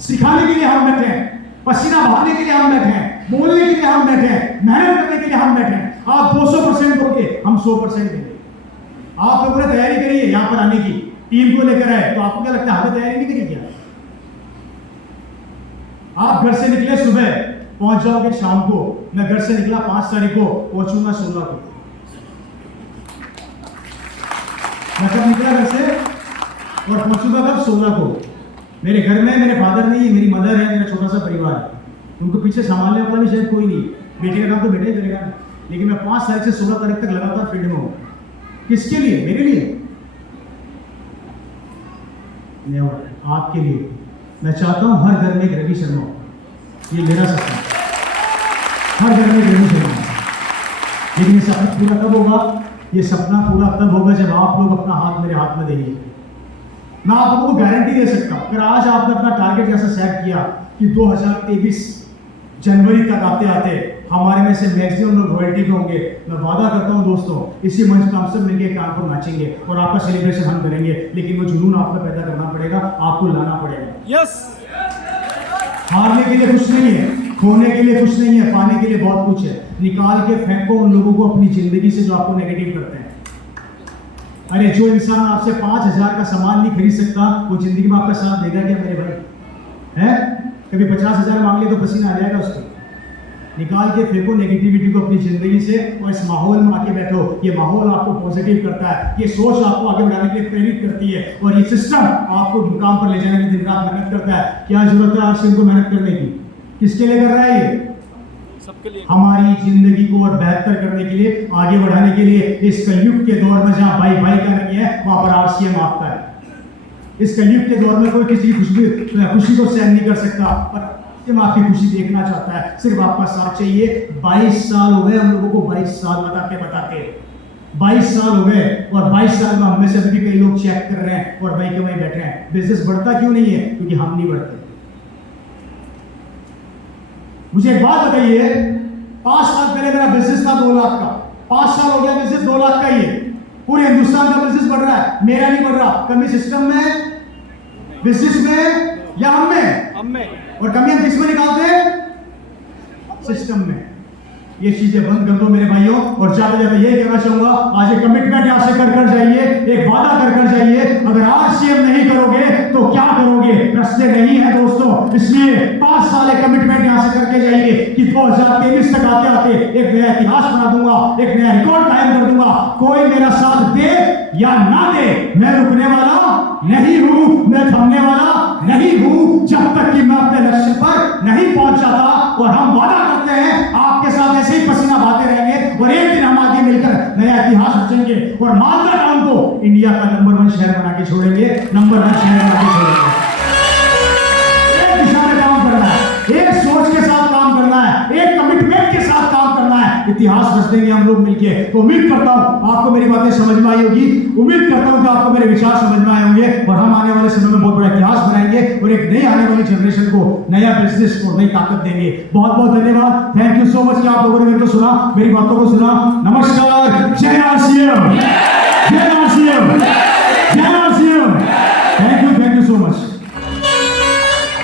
सिखाने के लिए हम बैठे हैं, पसीना बहाने के लिए हम बैठे हैं, बोलने के लिए हम बैठे हैं, मेहनत करने के लिए हम बैठे हैं। आप 200% दोगे, हम 100% देंगे। आप लोगों ने तैयारी करी है यहाँ पर आने की, टीम को लेकर आए, तो आपको क्या लगता है हमें तैयारी नहीं करी क्या? आप घर से निकले सुबह, पहुंच जाओगे शाम को। मैं घर से निकला 5 तारीख को, पहुंचूंगा 16 को। मैं कब निकला घर से और पहुंचूंगा कब? 16 को। मेरे घर में मेरे फादर नहीं है, मेरी मदर है, मेरा छोटा सा परिवार है, उनको पीछे संभालने वाला भी शायद कोई नहीं। बेटे का काम तो बेटे ही करेगा, लेकिन मैं 5 तारीख से 16 तारीख तक लगातार फील्ड में हूँ। किसके लिए? मेरे लिए, आपके लिए। मैं चाहता हूँ हर घर में एक रवि शर्मा हो, ये मेरा सपना है, हर घर में एक रवि शर्मा हो। लेकिन ये सपना पूरा कब होगा? ये सपना पूरा तब होगा जब आप लोग अपना हाथ मेरे हाथ में देंगे। मैं आप लोगों को गारंटी दे सकता हूँ, अगर आज आपने अपना टारगेट ऐसा सेट किया कि 2023 जनवरी तक आते आते हमारे में से मैक्सिमम लोग रॉयल्टी पे होंगे, मैं वादा करता हूँ दोस्तों, इसी मंच पर हम सब मिलकर काम को नाचेंगे और आपका सेलिब्रेशन हम करेंगे। लेकिन वो जुनून आपको पैदा करना पड़ेगा, आपको लाना पड़ेगा। यस, हारने के लिए कुछ नहीं है, खोने के लिए कुछ नहीं है, पाने के लिए बहुत कुछ है। निकाल के फेंको उन लोगों को अपनी जिंदगी से जो आपको नेगेटिव करते हैं। अरे जो इंसान आपसे 5,000 का सामान नहीं खरीद सकता, वो जिंदगी में आपका साथ देगा क्या मेरे भाई? है? कभी 50,000 मांग ले तो पसीना आ जाएगा उसको। निकाल के फेंको नेगेटिविटी को अपनी जिंदगी से और इस माहौल में आके बैठो। ये माहौल आपको पॉजिटिव करता है, ये सोच आपको आगे बढ़ाने के लिए प्रेरित करती है और ये सिस्टम आपको मुकाम पर ले जाने के लिए दिन रात मेहनत करता है। क्या जरूरत है आज इनको मेहनत करने की? किसके लिए कर रहा है ये? सबके लिए, हमारी जिंदगी को और बेहतर करने के लिए, आगे बढ़ाने के लिए। इस कलयुग के दौर में जहाँ भाई भाई का नहीं है, वहां पर RCM आपका है। इस कलयुग के दौर में कोई किसी की खुशी को सहन नहीं कर सकता, पर आपकी खुशी देखना चाहता है। सिर्फ आपका साथ चाहिए। 22 साल हो गए हम लोगों को, 22 साल बताते बताते 22 साल हो गए, और 22 साल में हम में से अभी भी कई लोग चेक कर रहे हैं और भाई के वहीं बैठे हैं। बिजनेस बढ़ता क्यों नहीं है? क्योंकि हम नहीं बढ़ते। मुझे एक बात बताइए, 5 साल पहले मेरा बिजनेस था 2 लाख का, 5 साल हो गया बिजनेस 2 लाख का ही है। पूरे हिंदुस्तान का बिजनेस बढ़ रहा है, मेरा नहीं बढ़ रहा। कमी सिस्टम में, बिजनेस में, या हम में? हम में। और कमी हम किस में निकालते हैं? सिस्टम में। ये चीजें बंद कर दो मेरे भाइयों। और जाते जाते ये कहना चाहूंगा, आज एक कमिटमेंट यहां से कर जाइए, एक वादा कर जाइए। अगर RCM नहीं करोगे तो क्या करोगे? रास्ते नहीं है दोस्तों। इसलिए 5 साल एक कमिटमेंट यहां से करके जाइए कि 2023 तक आते आते एक नया इतिहास बना दूंगा, एक नया रिकॉर्ड कायम कर दूंगा। कोई मेरा साथ दे या ना दे, मैं रुकने वाला नहीं हूं, मैं थमने वाला नहीं हूं, जब तक कि मैं अपने लक्ष्य पर नहीं पहुंच जाता। और हम वादा करते हैं आपके साथ ऐसे ही पसीना बहाते रहेंगे और एक दिन हम आगे मिलकर नया इतिहास रचेंगे और मालदा टाउन को इंडिया का नंबर 1 शहर बना के छोड़ेंगे, नंबर 1 शहर बना के छोड़ेंगे। एक दिशा में काम करना है, एक सोच के साथ काम करना है, एक कमिटमेंट के साथ काम करना है। इतिहास रच देंगे हम लोग मिलके। तो उम्मीद करता हूं आपको मेरी बातें समझ में आई होगी, उम्मीद करता हूं कि आपको मेरे विचार समझ में आए होंगे और हम आने वाले समय में बहुत बड़ा इतिहास बनाएंगे और एक नई आने वाली जनरेशन को नया बिजनेस को नई ताकत देंगे। बहुत बहुत धन्यवाद। थैंक यू सो मच कि आप लोगों ने मेरे को सुना, मेरी बातों को सुना। नमस्कार।